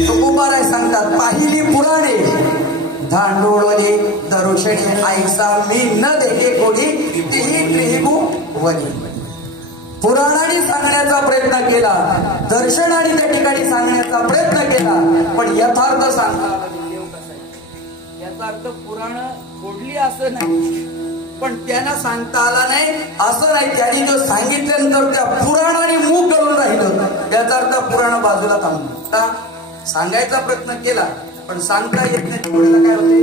तुकोबाराय सांगतात पाहिली पुराणे धांडोळी दर्शने ऐसा मी न देखे कोणी तीही त्रिहिगु वनी. पुराणाने सांगण्याचा प्रयत्न केला, दर्शनाने त्या ठिकाणी सांगण्याचा प्रयत्न केला, पण यथार्थ सांगता आला नाही. देव कसा आहे याचा अर्थ पुराण फोडली असं नाही, पण त्यांना सांगता आला नाही असं नाही. त्यांनी जो सांगितल्यानंतर त्या पुराणाने मूग करून राहिलं, त्याचा अर्थ पुराण बाजूला थांबलं. सांगायचा प्रयत्न केला पण सांगता येत नाही. पुढे काय होते,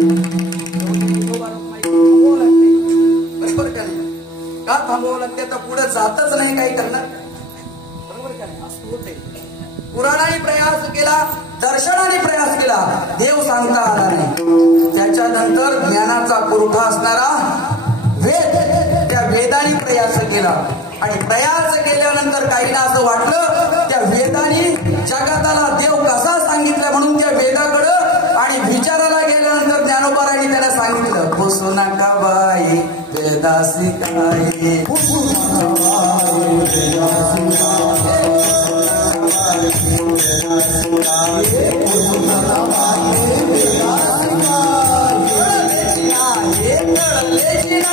बरोबर का नाही? का थांबवावं लागते, तर पुढे जातच नाही, काही करणार, बरोबर का नाही? असं होते. पुराणाने प्रयास केला, दर्शनाने प्रयास केला, देव सांगता आला नाही. त्याच्यानंतर ज्ञानाचा पुरवठा असणारा वेद, त्या वेदाने प्रयास केला आणि प्रयास केल्यानंतर काहींना असं वाटलं त्या वेदाने जगाताला देव कसा सांगितला म्हणून त्या वेदाकडं आणि विचाराला गेल्यानंतर ज्ञानोबारांनी त्याला सांगितलं, पुसू नका बाई वेदासी काय, पुसू नका बाई वेदासी काय, पुसू नका बाई वेदासी काय, कळलेची नाही,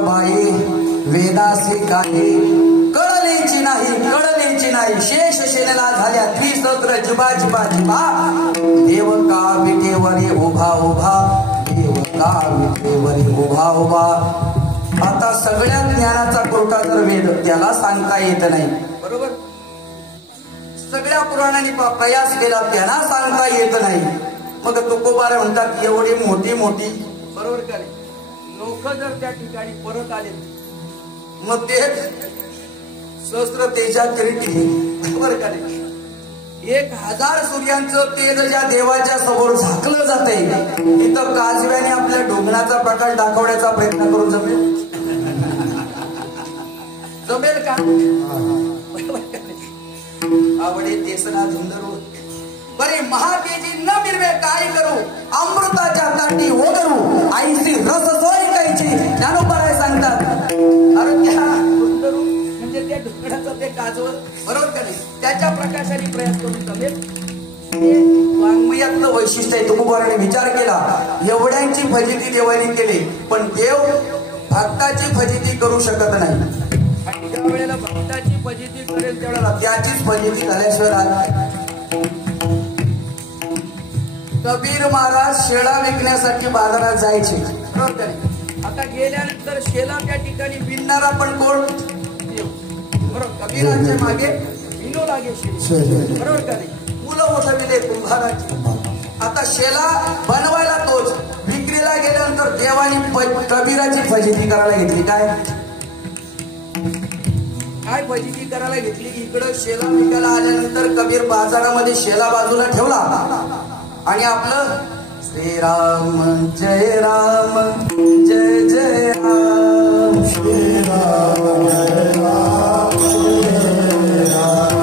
बाई वेदासी काही कळलेची नाही, कळलेची नाही, शेष शेनला झाल्या त्रिसत्र जिबा जिबा जिबा, देव का विटेवरी उभा उभा, देव का विटेवरी उभा उभा. आता सगळ्या ज्ञानाचा पुरवठा जर वेद, त्याला सांगता येत नाही, बरोबर. सगळ्या पुराणांनी प्रयास केला, त्यांना सांगता येत नाही. मग तुकोबारा म्हणतात एवढी मोठी मोठी, बरोबर का नाही, लोक जर त्या ठिकाणी परत आले मग ते सहस्त्र तेजा किरीटी, बरोबर का नाही, 1000 सूर्यांचं तेज ज्या देवाच्या समोर झाकलं जाते तिथं काजव्याने आपल्या डोंगराचा प्रकाश दाखवण्याचा प्रयत्न करून जमेल, जमेल का, बरोबर का नाही. आवडे देसना धुंदरू बरे महातेजी न मिरवे काय करू, अमृताच्या ताटी ओगरू, आईची रस सोय कायची, ज्ञानोबाराय सांगतात. अरे त्या धुंदरू म्हणजे त्या डोंगराचं ते काजवर, बरोबर का नाही, त्याच्या प्रकाशाने प्रयास करून जमेल. वाङ्मयातलं वैशिष्ट्य आहे. तुकोबाराने विचार केला, एवढ्यांची फजिती देवाने केली पण देव भक्ताची फजिती करू शकत नाही. आणि ज्या वेळेला भक्ताची फजिती करेल त्यावेळेला त्याचीच फजिती झाल्याशिवाय. कबीर महाराज शेळा विकण्यासाठी बाजारात जायचे, बरोबर. आता गेल्यानंतर शेला त्या ठिकाणी विणणारा पण कोण, बरोबर. कबीराच्या मागे विणू लागे शेळी, बरोबर का नाही. मुलं उठविले कुंभाराची. आता शेला बनवायला तोच, विक्रीला गेल्यानंतर देवानी कबीराची फजिती करायला घेतली. काय फजिती करायला घेतली, इकडं शेला विकायला आल्यानंतर कबीर बाजारामध्ये शेला बाजूला ठेवला आणि आपलं श्रीराम जय राम जय जय राम, श्रीराम जय राम जय राम,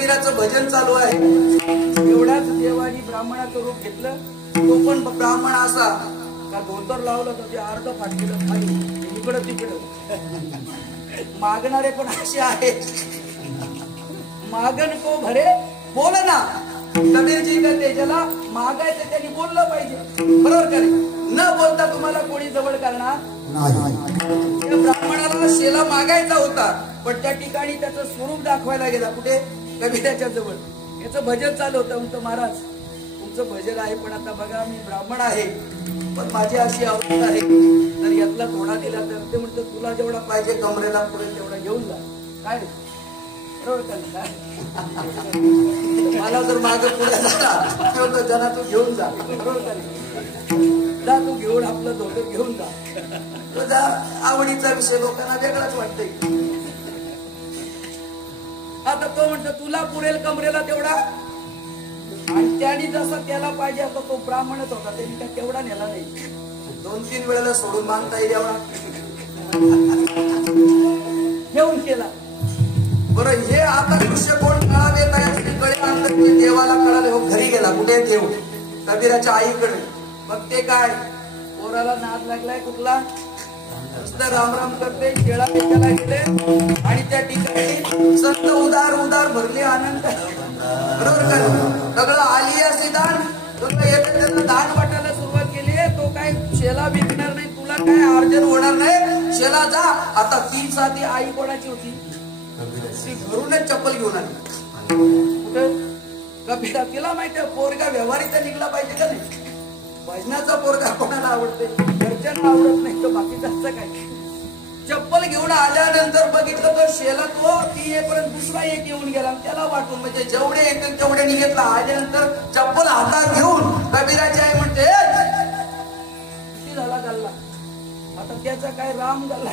कबीराचं भजन चालू आहे. एवढ्याच देवानी ब्राह्मणाचं रूप घेतलं. तो पण ब्राह्मण असा का धोतर लावलं तर ते अर्ध फाटलेलं खाली इकडं तिकडं. मागणारे पण असे आहेत. मागण को भरे बोल ना. कबीरजी कहते ज्याला मागायचं त्यांनी बोललं पाहिजे. बरोबर का? न बोलता तुम्हाला कोणी जवळ करणार त्या ब्राह्मणाला शेला मागायचा होता, पण त्या ठिकाणी त्याचं स्वरूप दाखवायला गेला. कुठे? कबीराच्या जवळ. याचं भजन चालू होतं. म्हणतो महाराज तुमचं भजन आहे, पण आता बघा मी ब्राह्मण आहे, पण माझी अशी अवस्था आहे, तर यातला थोडा दिला तर. ते म्हणतो तुला जेवढा पाहिजे कमरेला पुढे तेवढा घेऊन जा. काय बरोबर का? मला जर माग पुढे झाला तर जना तू घेऊन जा. बरोबर का? जा तू घेऊन आपलं धोतर घेऊन जा. तुझा आवडीचा विषय लोकांना वेगळाच वाटतंय. आता तो म्हणतो तुला पुरेल कमरेला तेवढा. आणि त्याने जसा त्याला पाहिजे असं तो ब्राह्मणच होता, त्यांनी काय तेवढा नेला नाही. 2-3 वेळेला सोडून मागता येईल एवढा घेऊन केला. बरं हे आता दृश्य कोण कळावे काय कळे देवाला कळाले. हो घरी गेला. कुठे? देव कबीराच्या आईकडे. मग ते काय पोराला नाद लागलाय कुठला राम राम करते. केळा विकायला गेले आणि त्या ठिकाणी संत उदार उदार भरले आनंद. बरोबर का? सगळं आली असे दान त्याला दान वाटायला सुरुवात केली. तो काय शेला विकणार नाही, तुला काय अर्जन होणार नाही, शेला जा. आता ती साधी आई कोणाची होती? ती घरूनच चप्पल घेऊन आली. कुठे? कबीरा. तिला माहिती पोरगा व्यवहारीचा निघला पाहिजे का नाही. भजनाचा पोरगा कोणाला आवडते? घरच्यांना आवडत नाही, तर बाकी जास्त काय. चप्पल घेऊन आल्यानंतर बघितलं तर शेला तो ती येईपर्यंत दुसरा एक येऊन गेला. त्याला वाटून म्हणजे जेवढे येतील तेवढे निघेतला. आल्यानंतर चप्पल हातात घेऊन कबीराची आई म्हणते किती झाला गल्ला. आता त्याचा काय राम गल्ला.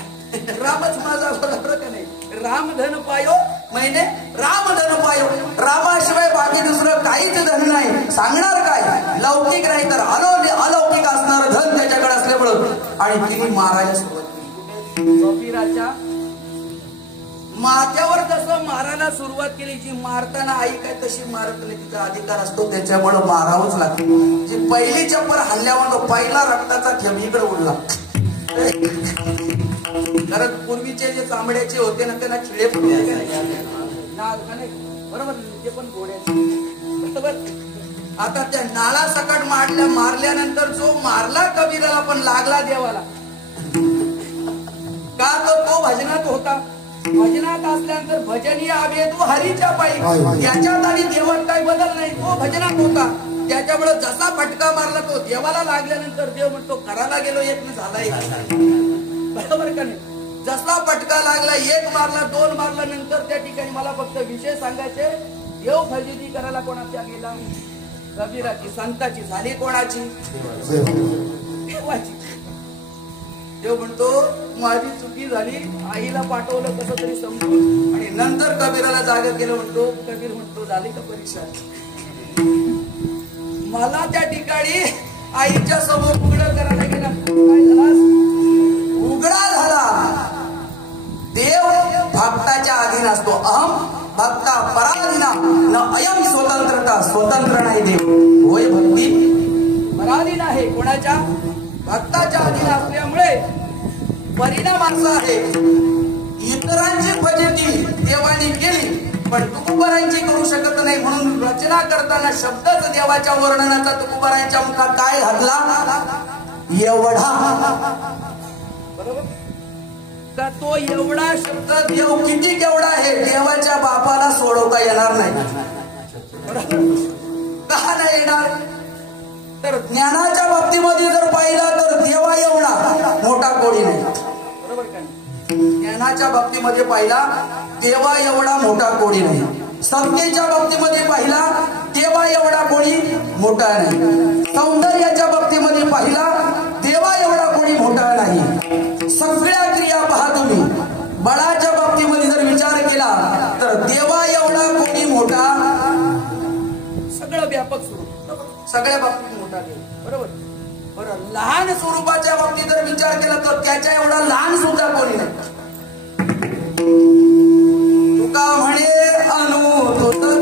रामच माझा बरोबर का नाही. राम धन पायो महिने राम धन पायो. रामाशिवाय बाकी दुसरं काहीच धन नाही. सांगणार काय? लौकिक नाही तर अलौकिक असणार धन त्याच्याकडे असल्यामुळं. आणि तिने मारायला सुरुवात केली. कबीराच्या माथ्यावर जसं मारायला सुरुवात केली. जी मारताना आई काय तशी मारत नाही, तिचा अधिकार असतो, त्याच्यामुळे मारावंच लागतं. जी पहिली चप्पल हल्ल्यावर पहिला रक्ताचा थेंब इकडे उडला. कारण पूर्वीचे जे चांबड्याचे होते ना त्याला खिळे पण बरोबर, ते पण घोड्याचे बरोबर. आता त्या नाळा सकट मारल्यानंतर जो मारला कबीराला पण लागला देवाला. का तो भजनात होता. भजनात असल्यानंतर भजनीय आवेदू हरीच्या पायी. त्याच्यात आणि देवात काही बदल नाही. तो भजनात होता, त्याच्यामुळे जसा फटका मारला तो देवाला लागल्यानंतर देव म्हणतो करायला गेलो एक न झाला एक. बरोबर का नाही. जसा फटका लागला, एक मारला, 2 मारला, नंतर त्या ठिकाणी मला फक्त विषय सांगायचे. देव फजिती करायला कोणाच्या गेला? कबीराची. संताची झाली कोणाची? देवाची. देव म्हणतो माझी चुकी झाली, आईला पाठवलं कसं तरी समजून, आणि नंतर कबीराला जागा केलं. म्हणतो कबीर म्हणतो झाली का परीक्षा? मला त्या ठिकाणी आईच्या समोर उघडं करायला गेला. काय झाला? उघडा झाला. देव भक्ताच्या अधीन असतो. अहम भक्ता पराधीना न अयम स्वतंत्रता. स्वतंत्र नाही देव. होय भक्ती पराधीन आहे. कोणाच्या? भक्ताच्या अधीन असल्यामुळे परिणाम असा आहे. इतरांची फजिती देवाने केली पण तुकोबारांची करू शकत नाही. म्हणून रचना करताना शब्दच देवाच्या वर्णनाचा तुकोबारांच्या मुखात काय घातला? एवढा. बरोबर का? तो एवढा शब्द देव किती केवढा आहे देवाच्या बापाला सोडवता येणार नाही. का नाही येणार? तर ज्ञानाच्या बाबतीमध्ये जर पाहिला तर देवा एवढा मोठा कोणी नाही. बरोबर का? ज्ञानाच्या बाबतीमध्ये पाहिला देवा एवढा मोठा कोणी नाही. सत्तेच्या बाबतीमध्ये पाहिला देवा एवढा कोणी मोठा नाही. सौंदर्याच्या बाबतीमध्ये पाहिला देवा एवढा कोणी मोठा नाही. सगळ्या क्रिया पहा तुम्ही. बळाच्या बाबतीमध्ये जर विचार केला तर देवा एवढा कोणी मोठा. सगळं व्यापक स्वरूप, सगळ्या बाबतीत मोठा देव. बरोबर. बरं, लहान स्वरूपाच्या बाबतीत जर विचार केला तर त्याच्या एवढा लहान सुद्धा कोणी नाही. तुका म्हणे अनु तुझ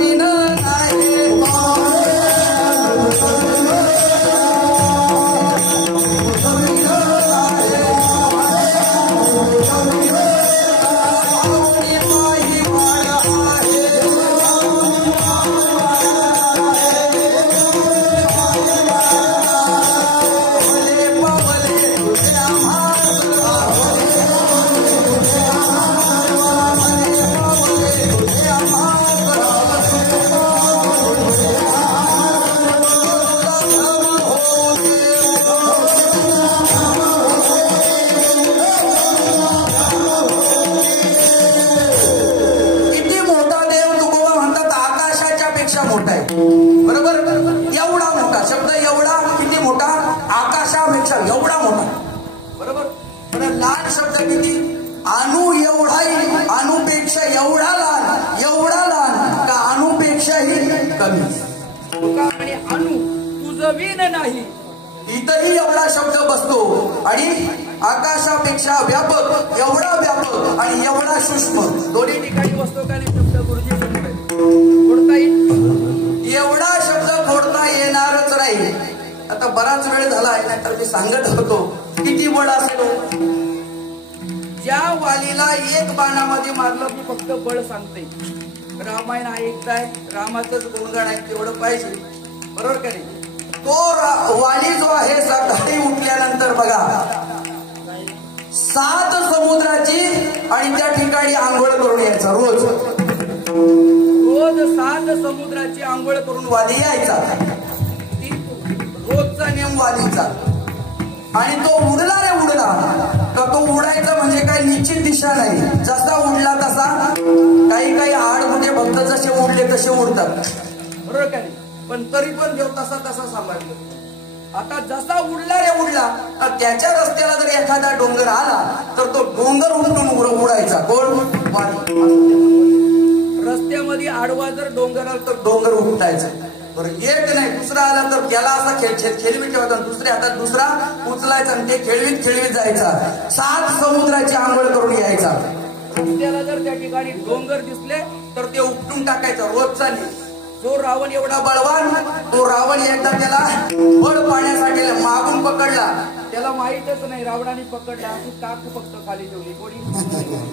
एवढा लहान का अणुपेक्षाही कमी. तुका म्हणे अणु तुझं विण नाही. इथंही एवढा शब्द बसतो आणि आकाशापेक्षा व्यापक, एवढा व्यापक आणि एवढा सूक्ष्म दोन्ही ठिकाणी बसतो का नाही शब्द गुरुजी फोडता येईल. एवढा शब्द फोडता येणारच नाही. आता बराच वेळ झाला आहे, नाहीतर मी सांगत होतो किती बळ असेल. ज्या वालीला एक बाणामध्ये मारलं मी फक्त बळ सांगते. रामायण ऐकताय, रामाचंच गुणगाण आहे तेवढं पाहिजे, बरोबर का नाही. तो वाली जो आहे सकाळी उठल्यानंतर बघा 7 समुद्राची आणि त्या ठिकाणी आंघोळ करून यायचा. रोज 7 समुद्राची आंघोळ करून वाली यायचा. रोजचा नियम वालीचा. आणि तो उडला रे उडला का तो उडायचा म्हणजे काही निश्चित दिशा नाही. जसा उडला तसा, काही आडमुठे भक्त जसे उडले तसे उडतात, बरोबर का नाही. पण तरी पण देव तसा सांभाळतो. आता जसा उडला रे उडला, त्याच्या रस्त्याला जर एखादा डोंगर आला तर तो डोंगर उलटून उडायचा. कोण? वाली. रस्त्यामध्ये आडवा जर डोंगर आला तर डोंगर उलटायचा. बरं, एक नाही दुसरा आला तर त्याला असा खेळवीत ठेवायचा. दुसऱ्या हातात दुसरा उचलायचा आणि ते खेळवीत जायचा. 7 समुद्राची आंघोळ करून यायचा. रस्त्याला जर त्या ठिकाणी डोंगर दिसले तर ते उपटून टाकायचा. रोजचा नाही. जो रावण एवढा बळवान, तो रावण एकदा त्याला बळ पाण्यासाठी मागून पकडला. त्याला माहीतच नाही रावणाने पकडला. ती टाक फक्त खाली ठेवली. कोणी?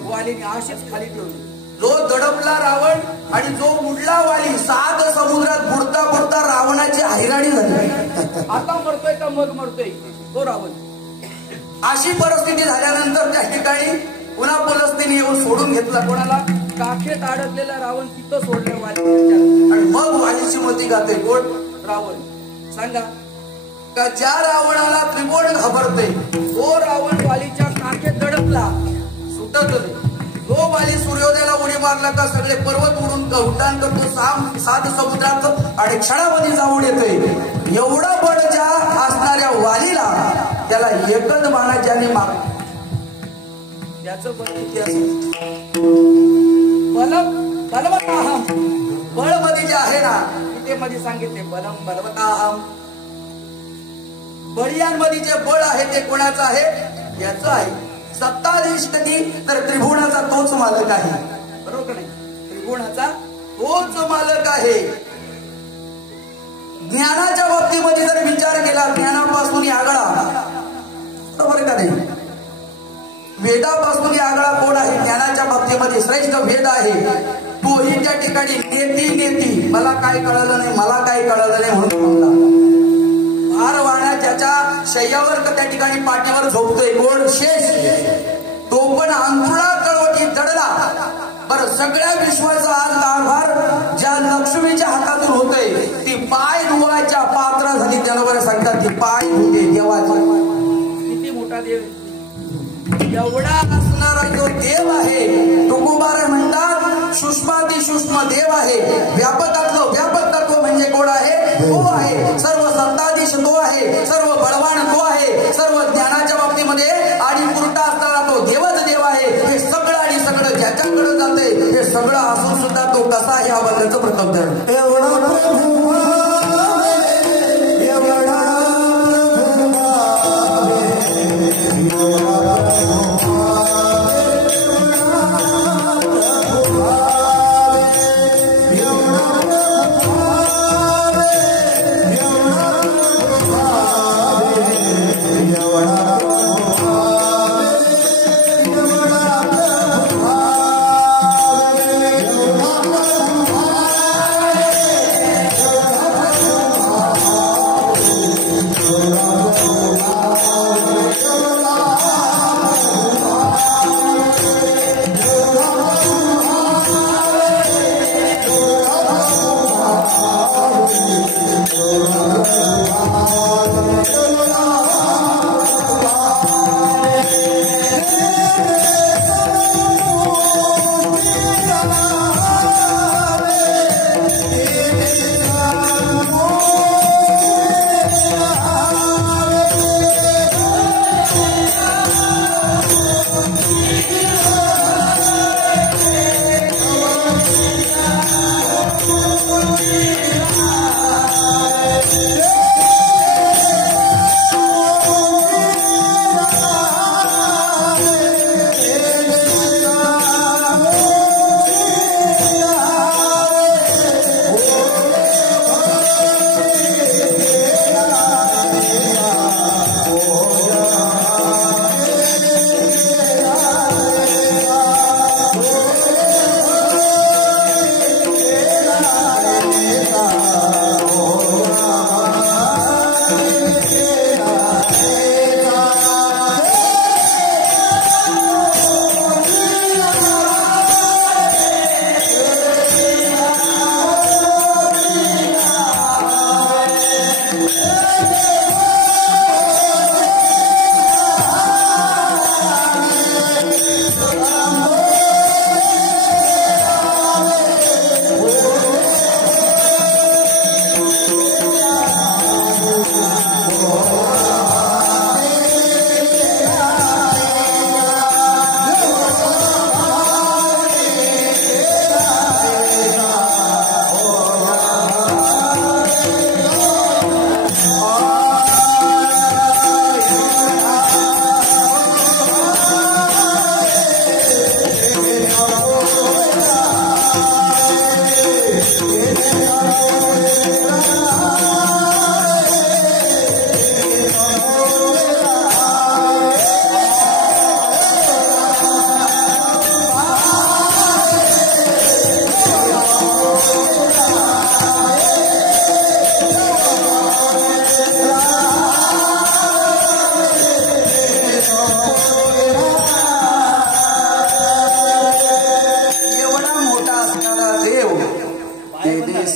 वालीने अशीच खाली ठेवली. जो दडपला रावण आणि जो उडला वाली, 7 समुद्रात बुडता रावणाची हैराणी झाली. आता मरतोय का मग मरतोय तो रावण. अशी परिस्थिती झाल्यानंतर त्या ठिकाणी पुन्हा पुलस्तीने येऊन सोडून घेतला. कोणाला? काखेत अडकलेला रावण तिथं सोडलं वाली. आणि मग वालीची मती गाते. कोण? रावण. सांगा का ज्या रावणाला त्रिकोण घाबरते तो रावण वालीच्या काखेत दडपला, सुटत नाही. तो वाली सूर्योदयाला उडी मारला का सगळे पर्वत उडून उड्डाण करतो 7 समुद्रात आणि क्षणामध्ये जाऊन येतोय. एवढा बळ ज्या असणाऱ्या वालीला त्याला एकच बाणा ज्याने मार. त्याचं बळ किती असेल? बलवताहम. बळ मध्ये जे आहे ना, ते मध्ये सांगितले बलवताहम. बळियांमध्ये जे बळ आहे ते कोणाचं आहे? याचं आहे. सत्ताधिष्ठती तर त्रिभुवनाचा तोच मालक आहे, बरोबर नाही. त्रिभुवनाचा तोच मालक आहे. ज्ञानाच्या बाबतीमध्ये जर विचार केला, ज्ञानापासून आगळा, बरोबर का नाही. वेदापासून आगळा कोण आहे? ज्ञानाच्या बाबतीमध्ये श्रेष्ठ वेद आहे. तोही त्या ठिकाणी नेती मला काय कळलं नाही म्हणून म्हणला. भार वाहण्या ज्याच्या शय्यावर त्या ठिकाणी पाठीवर झोपतोय. कोण? शेष. तो पण अंतुळा कळवटी जडला. बरं, सगळ्या विश्वाचा आज कारभार ज्या लक्ष्मीच्या हातातून होतोय ती पाय धुवायच्या पात्र झाली. त्याला बरं सांगतात ती पाय धुते देवाचा. किती मोठा देव. एवढा असणारा जो देव आहे, तुकोबार म्हणतात सूक्ष्मातिसूक्ष्म देव आहे. व्यापकातलं व्यापक तत्व म्हणजे कोण आहे? तो आहे. सर्व सत्ताधीश तो आहे. सर्व बळवान तो आहे. सर्व ज्ञानाच्या बाबतीमध्ये आणि पुरता असणारा तो देवच देव आहे. हे सगळं आणि सगळं ज्याच्याकडे जाते हे सगळं असून सुद्धा तो कसा आहे बघण्याचं प्रथम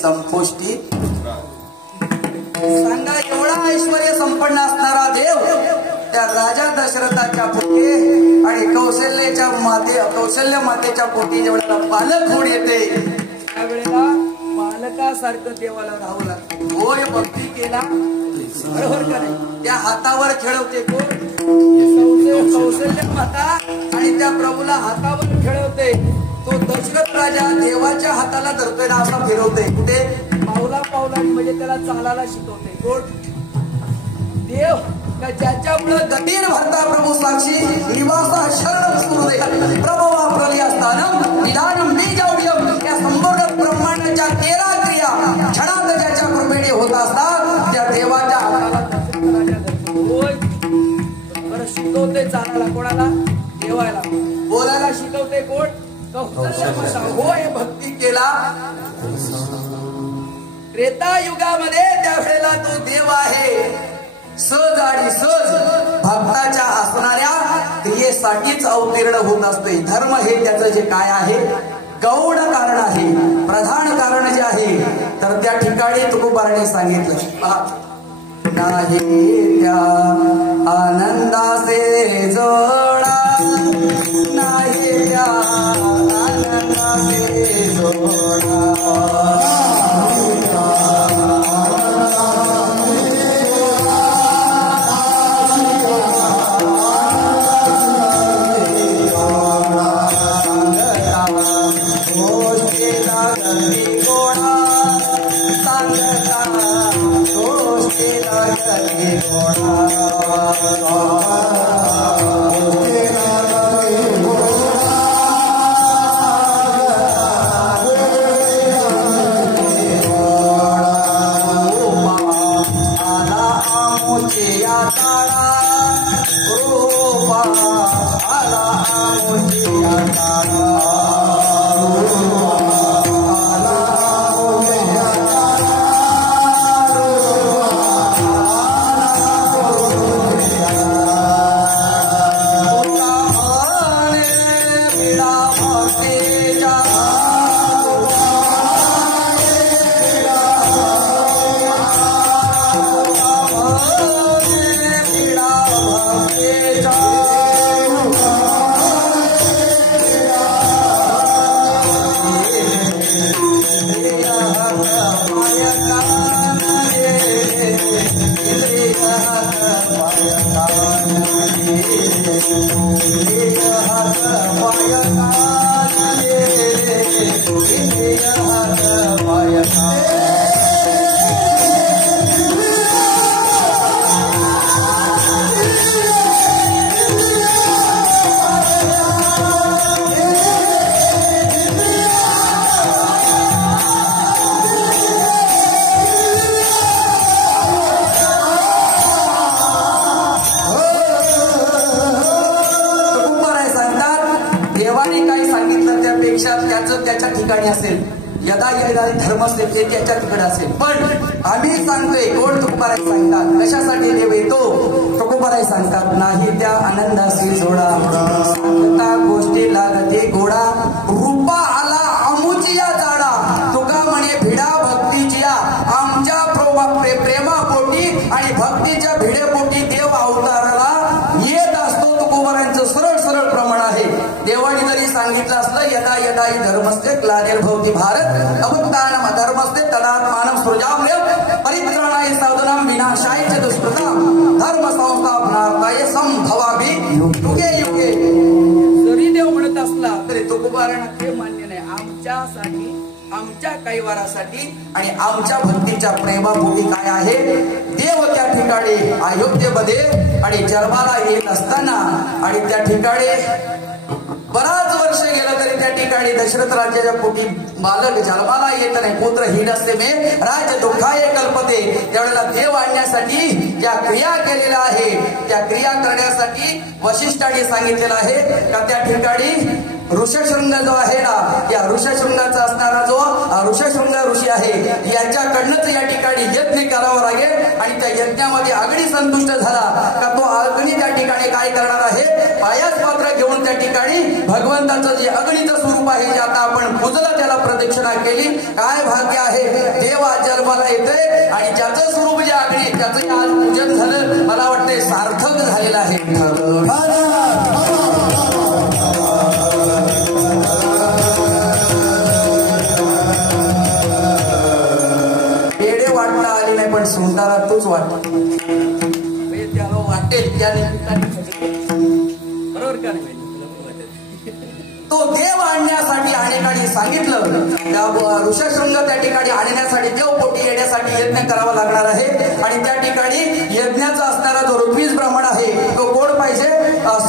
संपुष्टी सांगा. एवढा ऐश्वर्य संपन्न असणारा देव त्या राजा दशरथाच्या पोटी आणि कौशल्य मातेच्या पोटी जेवढ्याला बालक होऊन येते त्यावेळेला बालकासारखं देवाला राहावं लागतं. होय भक्ती केला बरोबर का नाही. त्या हातावर खेळवते कोण? कौशल्य माता आणि त्या प्रभूला हातावर खेळवते. तो दशरथ राजा देवाच्या हाताला धरतोय ना असा फिरवते. कुठे? पावला पावलांनी म्हणजे त्याला चालायला शिकवते. कोण? देव का ज्याच्यामुळे गतीर भरता प्रभू साक्षी निवासा शरण सुरुदे प्रभू वापरली असताना निदानम बीजावयम या संपूर्ण ब्रह्मांडाच्या 13 क्रिया क्षणात ज्याच्या कृपेने होत असतात त्या देवाच्या हाताला होय बरं शिकवते चालायला. कोणाला? देवाला. बोलायला शिकवते कोण? होय भक्ती केला. त्रेता युगामध्ये त्यावेळेला तो देव आहे. सहज आणि सहज भक्ताच्या असणाऱ्या क्रियेसाठीच अवतीर्ण होत असते. धर्म हे त्याचं जे काय आहे गौण कारण आहे, प्रधान कारण जे आहे तर त्या ठिकाणी तुकोबाराने सांगितलं नाही त्या आनंदाचे जोडा, नाही त्या आनंदाचे जोडा. त्याच्या ठिकाणी असेल, यदा यदा धर्म असेल ते त्याच्या ठिकाणी असेल. पण आम्ही सांगतोय कोण तुकोबाराय सांगतात कशासाठी देव येतो. तुकोबाराय सांगतात नाही त्या आनंदाशी जोडा, सांगता गोष्टी लागते गोडा, रूपा आला अमुचिया जाडा, तुका म्हणे भिडा भक्तीचिया. आमच्या प्रेमापोटी आणि भक्तीच्या भिडेपोटी देव अवताराला येत असतो. तुकोबारांचं सरळ सरळ प्रमाण आहे. देवाने जरी सांगितलं असलं यदा यदा धर्मस्ते ग्लानिर्भवति भारत अभुत्थानम अधर्मस्ते तदात्मानं सृजाम्यहं परित्राणाय साधनां विनाशाय च दुष्कृतां धर्म संस्थापनार्थाय संभवामि युगे युगे. जरी देव म्हणत असला तरी तुकोबारांना ते मान्य नाही. आमच्यासाठी आमच्या कैवारासाठी आणि आमच्या भक्तीच्या प्रेमापोटी काय आहे देव त्या ठिकाणी अयोध्येमध्ये आणि जन्माला येत असताना आणि त्या ठिकाणी बराच वर्ष गेलं तरी त्या ठिकाणी दशरथ राज्याच्या पोटी बालक जन्माला येत नाही. पुत्र हीनस्ते मे राज्य दुःखाय कल्पते. त्यावेळेला देव आणण्यासाठी ज्या क्रिया केलेल्या आहे त्या क्रिया करण्यासाठी वशिष्ठाने सांगितलेलं आहे का त्या ठिकाणी ऋषशृंग जो आहे ना या ऋषशृंगाचा असणारा जो ऋषशृंग ऋषी आहे याच्याकडनंच या ठिकाणी यज्ञ करावा लागेल. आणि त्या यज्ञामध्ये अग्नी संतुष्ट झाला का तो अग्नी त्या ठिकाणी काय करणार आहे पायास पात्र घेऊन त्या ठिकाणी भगवंताचं जे अगणित स्वरूप आहे जे आता आपण पूजलं त्याला प्रदक्षिणा केली. काय भाग्य आहे, देव जन्माला येतोय आणि ज्याचं स्वरूप जे अगणित त्याचं आज पूजन झालं. मला वाटतंय सार्थक झालेलं आहे. पेढे वाटता आले नाही पण सुंदरा तूच वाटत त्याला वाटेल त्या बरोबर का नाही. तो देव आणण्यासाठी अनेकांनी सांगितलं त्या ऋषशृंग त्या ठिकाणी आणण्यासाठी देवपोटी येण्यासाठी यज्ञ करावा लागणार आहे. आणि त्या ठिकाणी यज्ञाचा असणारा जो ऋत्विज ब्राह्मण आहे तो कोण पाहिजे,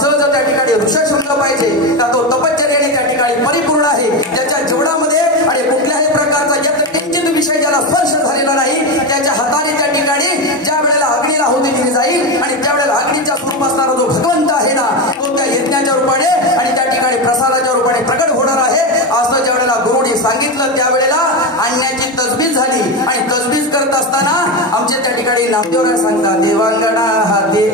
सहज त्या ठिकाणी ऋषशृंग पाहिजे. तर तो तपश्चर्याने त्या ठिकाणी परिपूर्ण आहे. त्याच्या जीवनामध्ये आणि कुठल्याही प्रकारचा किंचित विषय ज्याला स्पर्श झालेला नाही त्याच्या हाताने त्या ठिकाणी ज्या वेळेला अग्नीला आहुती दिली जाईल आणि त्यावेळेला अग्नीच्या स्वरूप असणारा जो भगवंत आहे ना तो त्या यज्ञाच्या रूपाने आणि त्या ठिकाणी प्रसादाच्या रूपाने प्रकट होणार आहे. असं ज्या वेळेला गुरुनी सांगितलं त्यावेळेला आणण्याची तजबीज झाली. आणि तजबीज करत असताना आमच्या त्या ठिकाणी नामदेवराय सांगतात देवांगणा हाती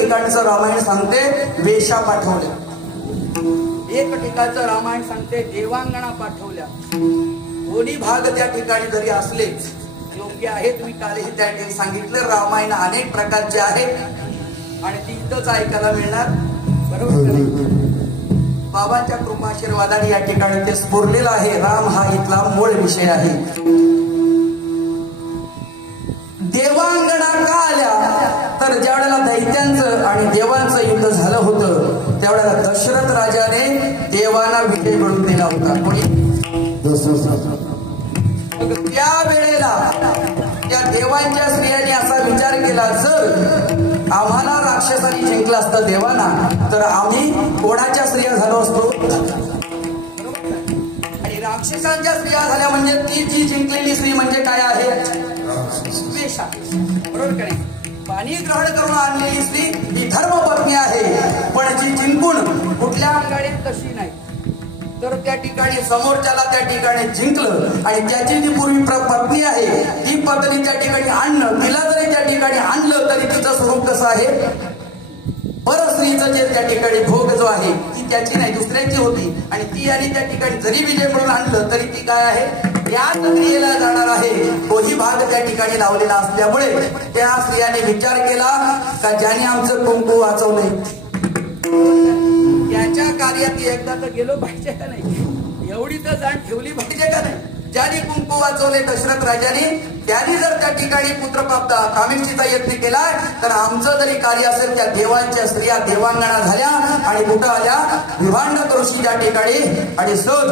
ठिकाणचं रामायण सांगते वेशा पाठवल्या. एक ठिकाणचं रामायण सांगते देवांगणा पाठवल्या. दोन्ही भाग त्या ठिकाणी जरी असले योग्य आहेत. मी कालही त्या ठिकाणी सांगितलं रामायण अनेक प्रकारचे आहेत आणि ती इथंच ऐकायला मिळणार. बरोबर बाबांच्या कृपाशीर्वादाने या ठिकाणी ते स्फुरलेलं आहे. राम हा इथला मूळ विषय आहे. देवांगणा का आल्या तर ज्या वेळेला दैत्यांचं आणि देवांचं युद्ध झालं होतं त्यावेळेला दशरथ राजाने देवांना विजय मिळवून दिला होता. कोणी त्यावेळेला त्या देवांच्या स्त्रियांनी असा विचार केला जर आम्हाला राक्षसांनी जिंकलं असतं देवांना तर आम्ही कोणाच्या स्त्रिया झालो असतो. आणि राक्षसांच्या स्त्रिया झाल्या म्हणजे ती जी जिंकलेली स्त्री म्हणजे काय आहे वेशा. बरोबर का नाही. पाणी ग्रहण करून आणलेली स्त्री ही धर्मपत्नी आहे. पण जी जिंकून कुठल्या अंगाने तशी नाही. तर त्या ठिकाणी समोरच्याला त्या ठिकाणी जिंकलं आणि त्याची जी पूर्वी पत्नी आहे ती पत्नी त्या ठिकाणी आणणं तिला जरी त्या ठिकाणी आणलं तरी तिचं स्वरूप कसं आहे परस्त्रीचं जे त्या ठिकाणी भोग जो आहे ती त्याची नाही दुसऱ्याची होती. आणि ती आणि त्या ठिकाणी जरी विजय म्हणून आणलं तरी ती काय आहे याच क्रियेला जाणार आहे. तोही भाग त्या ठिकाणी लावलेला असल्यामुळे त्या स्त्रियाने विचार केला का ज्याने आमचं कुंकू वाचवलंय त्याच्या कार्यात एकदा तर गेलो पाहिजे का नाही. एवढी तर जाण ठेवली पाहिजे का नाही. ज्याने कुंकू वाचवले दशरथ राजाने त्यांनी जर त्या ठिकाणी पुत्रप्राप्त कामिष्टीचा यत्न केला तर आमचं जरी कार्य असेल त्या देवांच्या स्त्रिया देवांगणा झाल्या आणि कुठं आल्या विभांडक ऋषी त्या ठिकाणी आणि सहज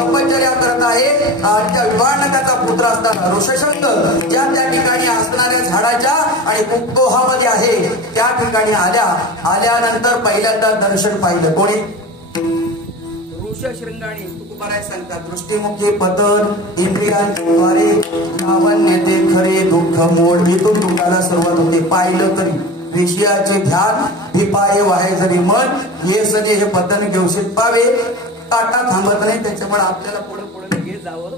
तपश्चर्या करत आहे. त्या विभांडकाचा पुत्र असताना ऋषशृंग ज्या त्या ठिकाणी असणाऱ्या झाडाच्या आणि कुंकोहामध्ये आहे त्या ठिकाणी आल्यानंतर पहिल्यांदा दर्शन पाहिलं. कोणी ऋषशृंगाने तुकोबाराय सांगतात दृष्टीमुखी पतन इंद्रियांद्वारे लावण्य ते खरे दुःख मोड. इथून तुकाला सुरुवात होते. पाहिलं तरी विषयाचे ध्यान भिपाये वाहे जरी मन हे सगळे हे पतन घेऊ पावे काटा थांबत नाही. त्याच्यामुळे आपल्याला पुढे पुढे हे जावं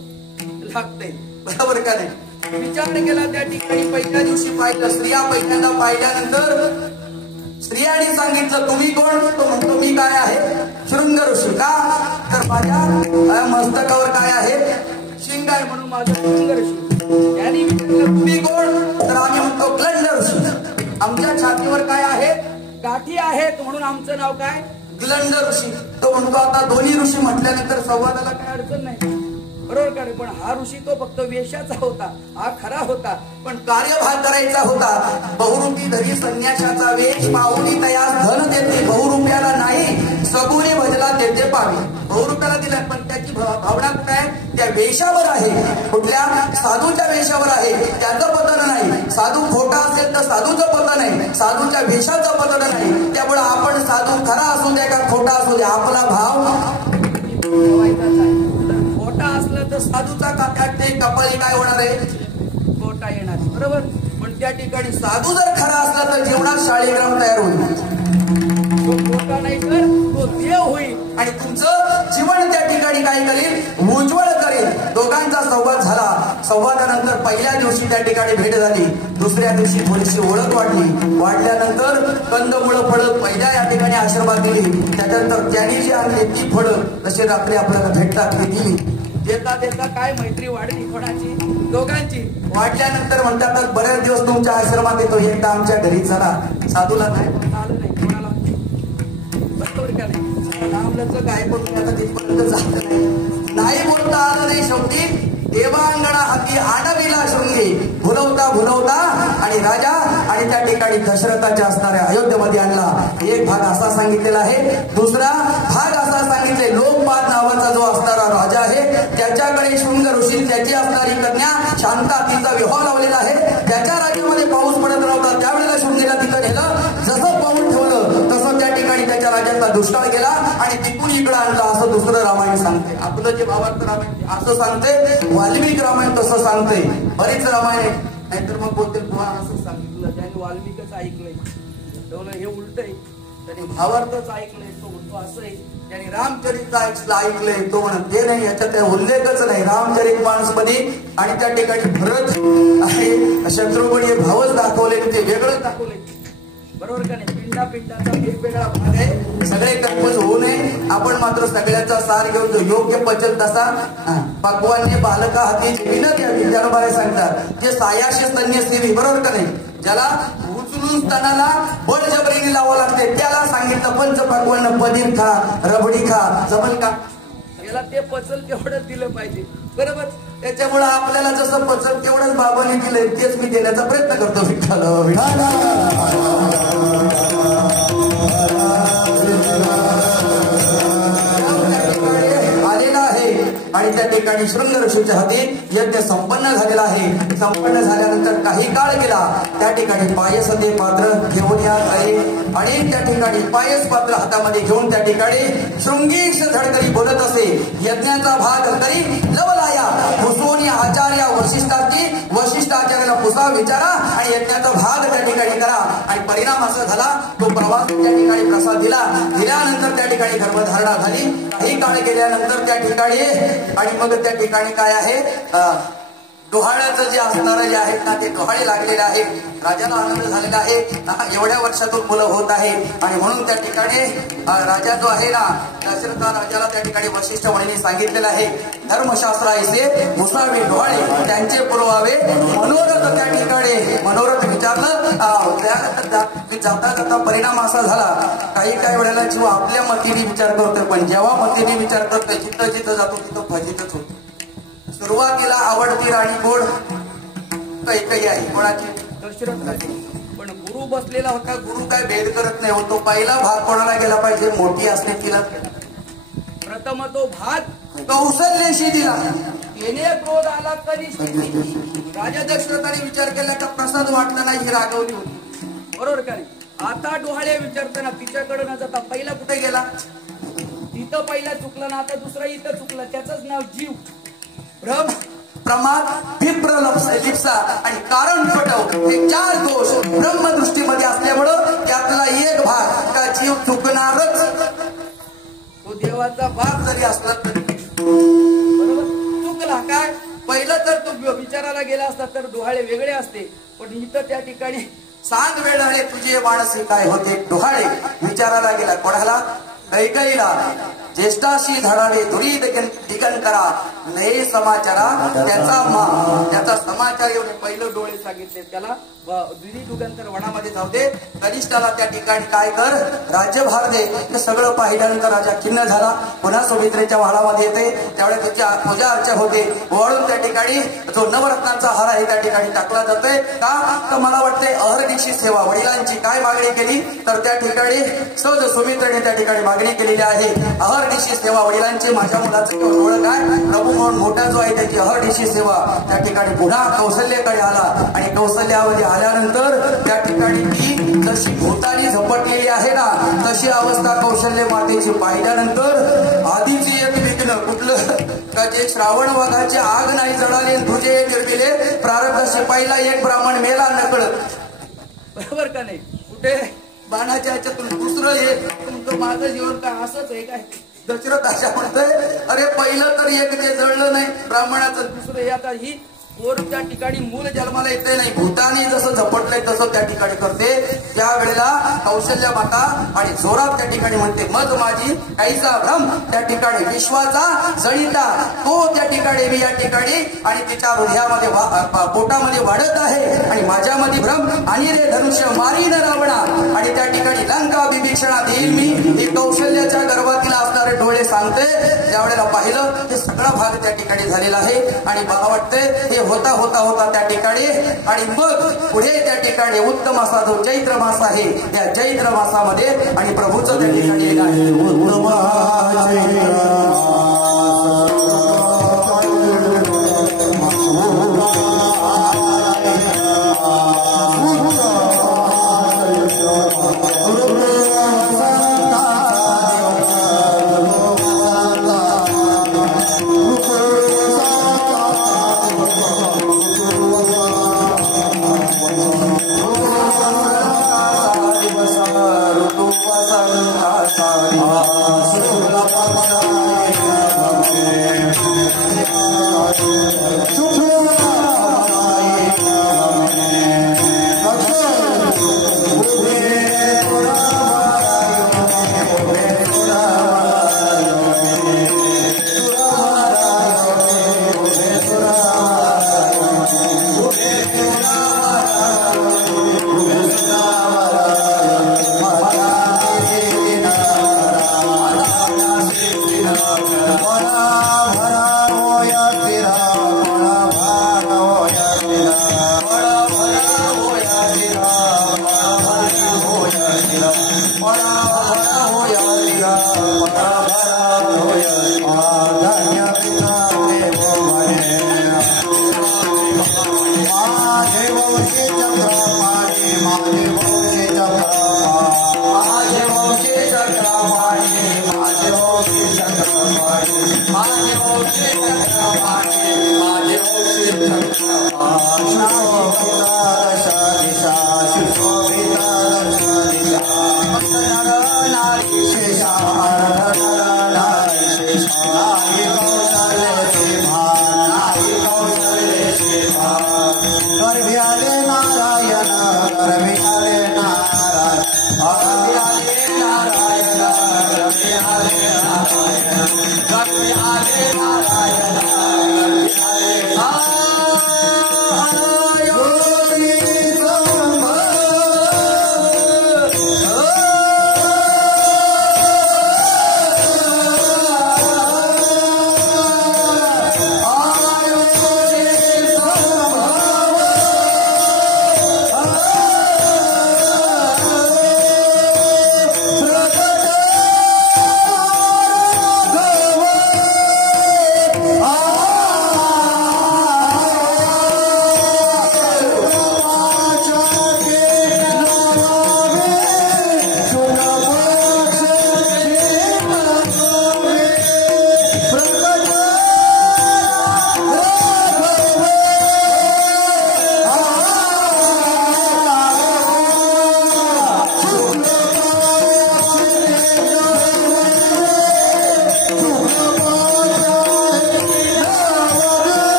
लागतंय. बरोबर का नाही. विचार केला त्या ठिकाणी पहिल्या दिवशी पाहिलं स्त्रिया पहिल्यांदा पाहिल्यानंतर स्त्रियांनी सांगितलं तुम्ही कोण. तो म्हणतो मी काय आहे शृंग ऋषी. का तर माझ्या मस्तकावर काय आहे शिंग आहे म्हणून माझं शृंग ऋषी. त्यांनी विचारलं तुम्ही कोण तर आम्ही म्हणतो ग्लंड ऋषी. आमच्या छातीवर काय आहे गाठी आहेत म्हणून आमचं नाव काय ग्लंड ऋषी. तो म्हणतो आता दोन्ही ऋषी म्हटल्यानंतर संवादाला काय अडचण नाही. बरोबर का. पण हा ऋषी तो फक्त वेशाचा होता. हा खरा होता पण कार्यभाग करायचा होता. बहुरूपी धरी संन्यासाचा वेश पाहुणी तयास धन देते बहुरूप्याला नाही सगुणी भजला देते पावी. बहुरूप्याला दिला पण त्याची भावना कुठे आहे त्या वेशावर आहे. कुठल्या साधूच्या वेशावर आहे. त्याचं पतन नाही. साधू खोटा असेल तर साधूचं पतन नाही. साधूच्या वेशाचं पतन नाही. त्यामुळे आपण साधू खरा असू द्या का खोटा असू द्या आपला भाव ठेवायचाच आहे. खोटा असलं तर साधूचा काट्यात कपाळी काय होणार आहे? गोटा येणार, बरोबर. पण त्या ठिकाणी साधू जर खरा असला तर जीवनात शाळीग्राम तयार होईल. तो गोटा नाही तर तो देव होईल आणि तुमचं जीवन त्या ठिकाणी काय करेल? उज्ज्वल करेल. दोघांचा संवाद झाला. संवादानंतर पहिल्या दिवशी त्या ठिकाणी भेट झाली. दुसऱ्या दिवशी थोडीशी ओळख वाढली. वाढल्यानंतर कंदमुळं फळं पहिल्या या ठिकाणी आशीर्वाद दिली. त्यानंतर त्यांनी जी आणली ती फळं तसे रात्री आपल्याला भेटतात ती दिली. देता देता काय मैत्री वाढली कोणाची? दोघांची. वाढल्यानंतर म्हणतात बरेच दिवस तुमच्या आश्रमात येतो, एकदा आमच्या घरी चला. साधूला नाही बोलता आलं नाही, कोणाला बरोबर का नाही? रामलचं काय करून आता तिथपर्यंत झालं नाही बोलता आलं नाही. शेवटी देवांगणा हाती आडविला शृंगी, भुलवता भुलवता आणि राजा आणि त्या ठिकाणी दशरथाच्या असणाऱ्या अयोध्येमध्ये आणला. एक भाग असा सांगितलेला आहे. दुसरा भाग असा सांगितले लोकपाल नावाचा जो असणारा राजा आहे त्याच्याकडे शृंग ऋषी त्याची असणारी कन्या शांता तिचा विवाह लावलेला आहे. त्याच्या राज्यामध्ये पाऊस पडत नव्हता त्यावेळेला शृंगीला तिथं नेलं. जसं पाऊल ठेवलं तसं त्या ठिकाणी त्याच्या राज्याचा दुष्काळ गेला आणि तिथून इकडं आणला असं दुसरं रामायण सांगते. आपलं जे भावार्थ रामायण असं सांगते, वाल्मिक रामायण तसं सांगते. बरेच रामायण नाहीतर मग बोलते पुराण असं सांगितलं ज्याने वाल्मिकच ऐकलंय ठेवलं हे उलटय. त्याने भावार्थच ऐकलंय तो म्हणतो असं आहे. त्याने रामचरित ऐकलंय तो म्हणत ते नाही. याच्यात उल्लेखच नाही. रामचरित माणस मध्ये आणि त्या ठिकाणी भरत आणि शत्रुघ्न हे भावच दाखवले ते वेगळंच दाखवले, बरोबर का नाही? पिंडा पिंडाचा वेगवेगळा भाग आहे. सगळे कंपोज होऊ नये. आपण मात्र सगळ्याचा सार घेऊन जो योग्य पचल तसा भगवानने बालका हाती विनत घ्यावी त्याला बरे सांगतात. जे सायाशी स्तन्य सेवी, बरोबर का नाही? ज्याला उचलून स्तनाला बळजबरीने लावावं लागते त्याला सांगितलं पंच भगवान पदीर खा, रबडी खा, जमल का? याला ते पचल तेवढंच दिलं पाहिजे, बरोबर. त्याच्यामुळे आपल्याला जसं पचल तेवढंच बाबाने दिलंय तेच मी देण्याचा प्रयत्न करतो. विठ्ठल आलेला आहे आणि त्या ठिकाणी शृंग ऋषीच्या हाती यज्ञ संपन्न झालेला आहे. संपन्न झाल्यानंतर काही काळ गेला. त्या ठिकाणी पायस ते पात्र घेऊन या आहे आणि त्या ठिकाणी पायस पात्र हातामध्ये घेऊन त्या ठिकाणी शृंगीश धडकरी बोलत असे. यज्ञाचा भाग करी लवलाया भुसोनी आचार्य वशिष्ठाची वशिष्ठ आचार्याला पुसा विचारा आणि यज्ञाचा भाग त्या ठिकाणी करा. आणि परिणाम असा झाला तो प्रवास त्या ठिकाणी प्रसाद दिल्यानंतर त्या ठिकाणी गर्भधारणा झाली. काही काळ गेल्यानंतर त्या ठिकाणी आणि मग त्या ठिकाणी काय आहे डोहाळ्याचं जे असणारं जे आहेत ना ते डोहाळे लागलेले आहेत. राजाला आनंद झालेला आहे. एवढ्या वर्षातून मुलं होत आहे आणि म्हणून त्या ठिकाणी राजा जो आहे ना दशरथ राजाला त्या ठिकाणी वशिष्ठ मुनींनी सांगितलेलं आहे धर्मशास्त्र ऐसे मुसावी डोहाळे त्यांचे पुरवावे मनोरथ. त्या ठिकाणी मनोरथ विचारलं जाता जाता परिणाम असा झाला काही वेळेला जीव आपल्या मतीने विचार करतोय पण जेव्हा मतीने विचार करतोय जिथं जिथं जातो तिथं फजितच होतो. सुरुवातीला आवडती राणी कोण? कैकेयी आहे. कोणाची? दशरथ राजे. पण गुरु बसलेला होता. गुरु काय भेद करत नाही होतो. पहिला भाग कोणाला गेला पाहिजे? मोठी असते तिला. प्रथम तो भाग कौशल्याशी दिला. येणे क्रोध आला तरी राजा दशरथाने विचार केला का प्रसाद वाटला नाही ही रागवली होती, बरोबर का नाही? आता डोहाळे विचारताना तिच्याकडे न जाता पहिला कुठे गेला? तिथं पहिला चुकला ना आता दुसरा इथं चुकला. त्याचंच नाव जीव. भ्रम प्रमाद विप्रलिप्सा आणि कारण पटव हे चार दोष ब्रह्मदृष्टीमध्ये असल्यामुळं त्यातला एक भाग का जीव चुकणारच. तो देवाचा भाग जरी असला तरी बरोबर चुकला. काय पहिलं तर तो विचारायला गेला असता तर डोहाळे वेगळे असते. पण इथं त्या ठिकाणी सांग वेळाळे तुझे माणसे काय होते. डोहाळे विचारायला गेला कोणाला? कैकेयीला. ज्येष्ठाशी धडावे दुरी दिगंतरा नये समाचारा त्याचा समाचार येऊन पहिलं डोळे सांगितले त्याला दुरी दिगंतर वनामध्ये जाऊ दे. कनिष्ठाला त्या ठिकाणी काय कर राज्यभार दे. ते सगळं पाहिल्यानंतर राजा खिन्न झाला. पुन्हा सुमित्रेच्या वाडामध्ये येते त्यावेळेस त्याची पूजा अर्चा होते. वळून त्या ठिकाणी जो नवरत्नांचा हार आहे त्या ठिकाणी टाकला जातोय का तर मला वाटतंय अहर्निशी सेवा. वडिलांची काय मागणी केली तर त्या ठिकाणी सहज सुमित्रेने त्या ठिकाणी मागणी केलेली आहे अहर्निशी सेवा. वडिलांची माझ्या मुलाचं ओळख आहे प्रभू म्हणून मोठा जो आहे त्याची अहर्निशी सेवा. त्या ठिकाणी पुन्हा कौशल्याकडे आला आणि कौशल्यामध्ये आल्यानंतर त्या ठिकाणी ती जशी भूतानी झपटलेली आहे ना तशी अवस्था कौशल्य मातेची पाहिल्यानंतर आधीची एक विघ्न कुठलं लोकांचे श्रावण वाघाचे आग नाही जळाले तुझे निर्मिले प्रारब्ध शिपाईला एक ब्राह्मण मेला नकळत. बरोबर का नाही? कुठे बाणाच्या ह्याच्यातून दुसरं हे तुमचं माझं जीवन काय असंच आहे काय? दशरथ अशा म्हणतोय अरे पहिलं तर एक ते जळलं नाही ब्राह्मणाचं, दुसरं हे आता ही पोर त्या ठिकाणी मूल जन्माला येते नाही, भूतानी जसं झपटलंय तसं त्या ठिकाणी करते. त्यावेळेला कौशल्य माता आणि जोरात त्या ठिकाणी म्हणते मग माझी आईचा भ्रम त्या ठिकाणी विश्वाचा जळिता तो त्या ठिकाणी मी या ठिकाणी आणि तिच्या हृदयामध्ये पोटामध्ये वाढत आहे आणि माझ्यामध्ये भ्रम आणि रे धनुष्य मारीन रावणा आणि त्या ठिकाणी लंका विभीषणा देईल मी. ही कौशल्याच्या गर्भातील असणारे डोळे सांगते. त्यावेळेला पाहिलं ते सगळा भाग त्या ठिकाणी झालेला आहे आणि मला वाटते हे होता होता होता त्या ठिकाणी आणि मग पुढे त्या ठिकाणी उत्तम असा जो चैत्र मास आहे त्या चैत्र मासामध्ये आणि प्रभूचं त्या ठिकाणी येणार आहे.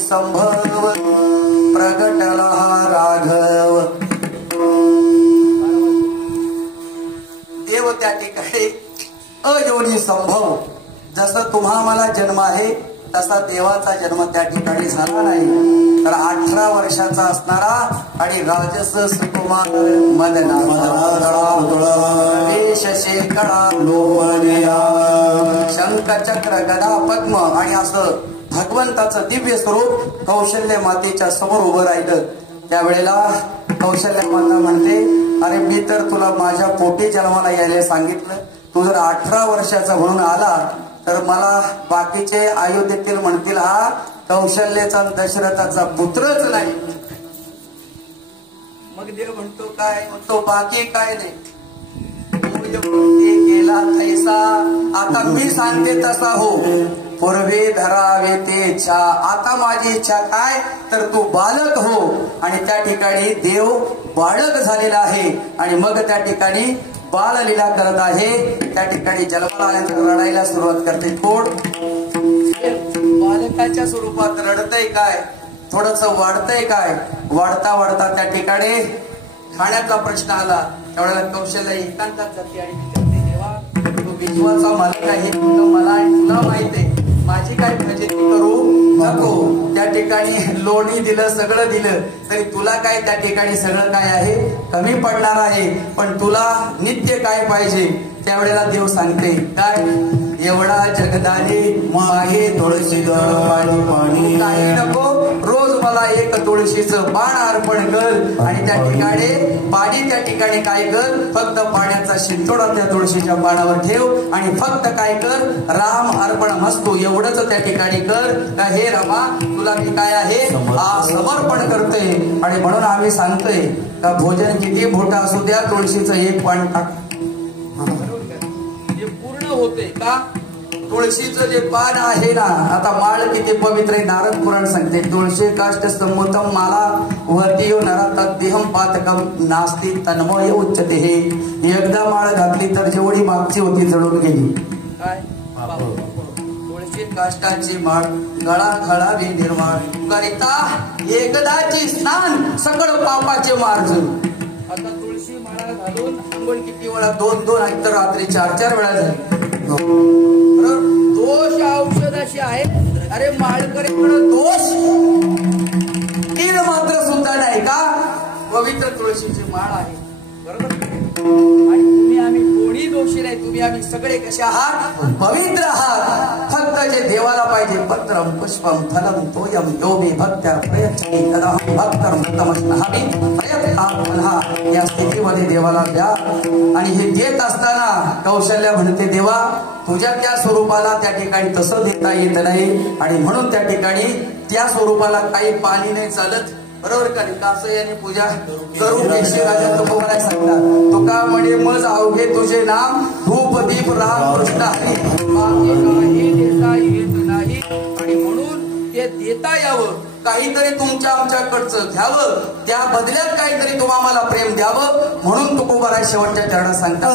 संभव प्रगटला हा राघव संभव. जसं तुम्हा मला जन्म आहे तसा देवाचा जन्म त्या ठिकाणी झाला नाही. तर 18 वर्षाचा असणारा आणि राजस सुकुमार मदना शंख चक्र गदा पद्म आणि असं भगवंताचं दिव्य स्वरूप कौशल्य मातेच्या समोर उभं राहिलं. त्यावेळेला कौशल्य माता म्हणते, अरे मी तर तुला माझ्या पोटी जन्माला यायला सांगितलं. तू जर 18 वर्षाचा म्हणून आला तर मला बाकीचे अयोध्येतील म्हणतील हा कौशल्याचा दशरथाचा पुत्रच नाही. मग देव म्हणतो काय? म्हणतो बाकी काय नाही, गेला थैसा आता मी सांगते तसा हो. पूर्वे धरावे ते इच्छा, आता माझी इच्छा काय तर तू बालक हो. आणि त्या ठिकाणी देव बालक झालेला आहे आणि मग त्या ठिकाणी बाललीला करत आहे. त्या ठिकाणी जन्माला आल्यानंतर रडायला सुरुवात करते. थोड बालकाच्या स्वरूपात रडतय काय, थोडस वाढतय काय. वाढता वाढता त्या ठिकाणी खाण्याचा प्रश्न आला. त्यावेळेला कौशल्य एकांतात जाते आणि विचारते, देवा तू विश्वाचा मालक आहे, मला तुला माहित आहे, माझी काय फजिती करू नको. त्या ठिकाणी लोणी दिलं, सगळं दिलं तरी तुला काय त्या ठिकाणी सगळं काय आहे कमी पडणार आहे. पण तुला नित्य काय पाहिजे. त्यावेळेला देव सांगते काय, एवढा जगदाने मागे तुळशी पाणी काही नको, रोज मला एक तुळशीचं पान अर्पण कर. आणि त्या ठिकाणी पाणी त्या ठिकाणी काय कर, फक्त पाण्याचा शिंतोडा त्या तुळशीच्या पानावर ठेव आणि फक्त काय कर, राम अर्पण मस्तू एवढंच त्या ठिकाणी कर. हे रमा तुला मी काय आहे समर्पण करते. आणि म्हणून आम्ही सांगतोय का भोजन किती मोठा असू द्या, तुळशीचं एक पान टाक पूर्ण होते का. तुळशीचं जे पान आहे ना, आता माळ किती पवित्र आहे. नारद पुराण सांगते, तुळशी काष्ट सम्मोतम माला वर्तियो नरा तद्देहम पातकम नास्ती तन्मय उच्चते. हे एकदा माळ घातली तर जेवढी मागची होती जळून गेली. काय तुळशी काष्टाची माळ गळा घळावी निर्माण करिता एकदाची स्नान सकळ पापाचे मार्जन. आता तुळशी माळा घालून अंघोळ किती वेळा, 2-2 तर रात्री 4-4 वेळा झाली. दोष औषध अशी आहे. अरे माळकरीकडे दोष तीन मात्र सुद्धा नाही का. पवित्र तुळशीची माळ आहे बरोबर. आणि तुम्ही आम्ही कोणी दोषी नाही, तुम्ही आम्ही सगळे कसे आहात, पवित्र आहात. फक्त जे देवाला पाहिजे, पत्रम पुष्पम फलम तोयम योगी भक्त्या प्रयत्नी तदहं भक्तम तमस्नामी प्रयत्न या स्थितीमध्ये देवाला द्या. आणि हे देत असताना कौशल्य म्हणते, देवा तुझ्या त्या स्वरूपाला त्या ठिकाणी तसं देता येत नाही. आणि म्हणून त्या ठिकाणी त्या स्वरूपाला काही पाणी नाही चालत बरोबर का. असं याने पूजा करू पेशे राजा तुकोबाला सांगतात. तुका म्हणे मज अवघे तुझे नाम धूप दीप राम कृष्ण हरी बाकी काही देता येत नाही. आणि म्हणून ते देता यावं, काहीतरी तुमच्या आमच्याकडचं घ्यावं, त्या बदल्यात काहीतरी तुम्हाला प्रेम द्यावं. म्हणून तुकोबाला शेवटच्या चरणात सांगतात,